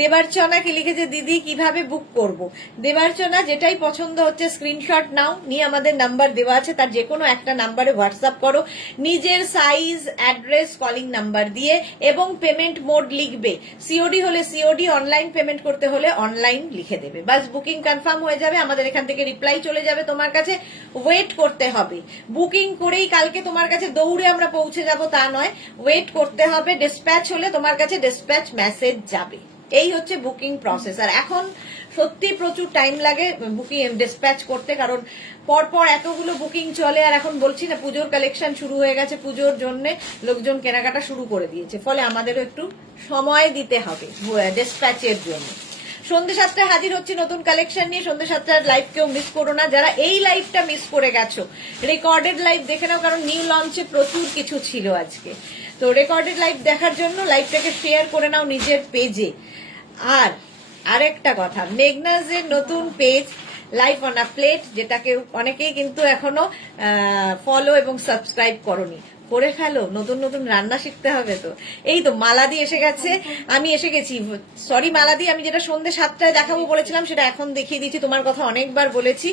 দেবার্চনা কি লিখেছে, দিদি কিভাবে বুক করব? দেবার্চনা যেটাই পছন্দ হচ্ছে স্ক্রিনশট নাও, নিয়ে আমাদের নাম্বার দেওয়া আছে, তার যে কোনো একটা নাম্বারে হোয়াটসঅ্যাপ করো, নিজের সাইজ, অ্যাড্রেস, কলিং নাম্বার দিয়ে, এবং পেমেন্ট মোড লিখবে। সিওডি হলে সিওডি, অনলাইন পেমেন্ট করতে হলে অনলাইন লিখে দেবে, বাস বুকিং কনফার্ম হয়ে যাবে। আমাদের এখান থেকে রিপ্লাই চলে যাবে তোমার কাছে, ওয়েট করতে হবে। বুকিং করেই কালকে তোমার কাছে দৌড়ে আমরা পৌঁছে যাব তা নয়, ওয়েট করতে হবে। ডিসপ্যাচ হলে তোমার কাছে ডিসপ্যাচ মেসেজ যাবে। এই হচ্ছে বুকিং প্রসেস। আর এখন সত্যি প্রচুর টাইম লাগে বুকিং ডিসপ্যাচ করতে, কারণ পরপর এতগুলো বুকিং চলে। আর এখন বলছি না, পুজোর কালেকশন শুরু হয়ে গেছে, পুজোর জন্য লোকজন কেনাকাটা শুরু করে দিয়েছে, ফলে আমাদেরও একটু সময় দিতে হবে ডিসপ্যাচের জন্য। সন্ধ্যে 7টায় হাজির হচ্ছে নতুন কালেকশন নিয়ে। সন্ধ্যে 7টার লাইভ কেউ মিস করো না, যারা এই লাইভটা মিস করে গেছো রেকর্ডেড লাইভ দেখে নাও, কারণ নিউ লঞ্চে প্রচুর কিছু ছিল আজকে। তো রেকর্ডেড লাইভ দেখার জন্য লাইভটাকে শেয়ার করে নাও নিজের পেজে। আর আরেকটা কথা, মেঘনাজের নতুন page live on a plate, যেটাকে অনেকেই কিন্তু এখনো ফলো এবং সাবস্ক্রাইব করনি, করে ফেলো। নতুন নতুন রান্না শিখতে হবে তো। এই তো মালাদি এসে গেছে, আমি এসে গেছি। সরি মালাদি, আমি যেটা সন্ধ্যে 7টায় দেখাবো বলেছিলাম সেটা এখন দেখিয়ে দিচ্ছি। তোমার কথা অনেকবার বলেছি,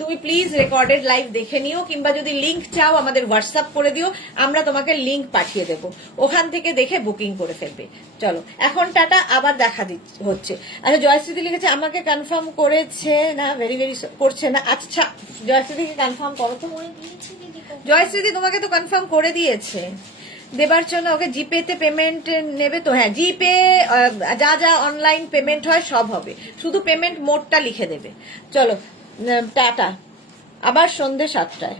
তুমি প্লিজ রেকর্ডেড লাইভ দেখে নিও, কিংবা যদি লিঙ্ক চাও আমাদের হোয়াটসঅ্যাপ করে দিও, আমরা তোমাকে লিঙ্ক পাঠিয়ে দেবো, ওখান থেকে দেখে বুকিং করে ফেলবে। চলো এখন টাটা, আবার দেখা হচ্ছে। আচ্ছা জয়শ্রীদি লিখেছে আমাকে কনফার্ম করেছে না, ভেরি ভেরি করছে না। আচ্ছা জয়শ্রীদিকে কনফার্ম করো তো। জয়শ্রীদি তোমাকে তো কনফার্ম করে দিয়েছে। দেবার জন্য ওকে জিপে তে পেমেন্ট নেবে তো? হ্যাঁ, জিপে যা যা অনলাইন পেমেন্ট হয় সব হবে, শুধু পেমেন্ট মোডটা লিখে দেবে। চলো টাটা, আবার সন্ধ্যে 7টায়।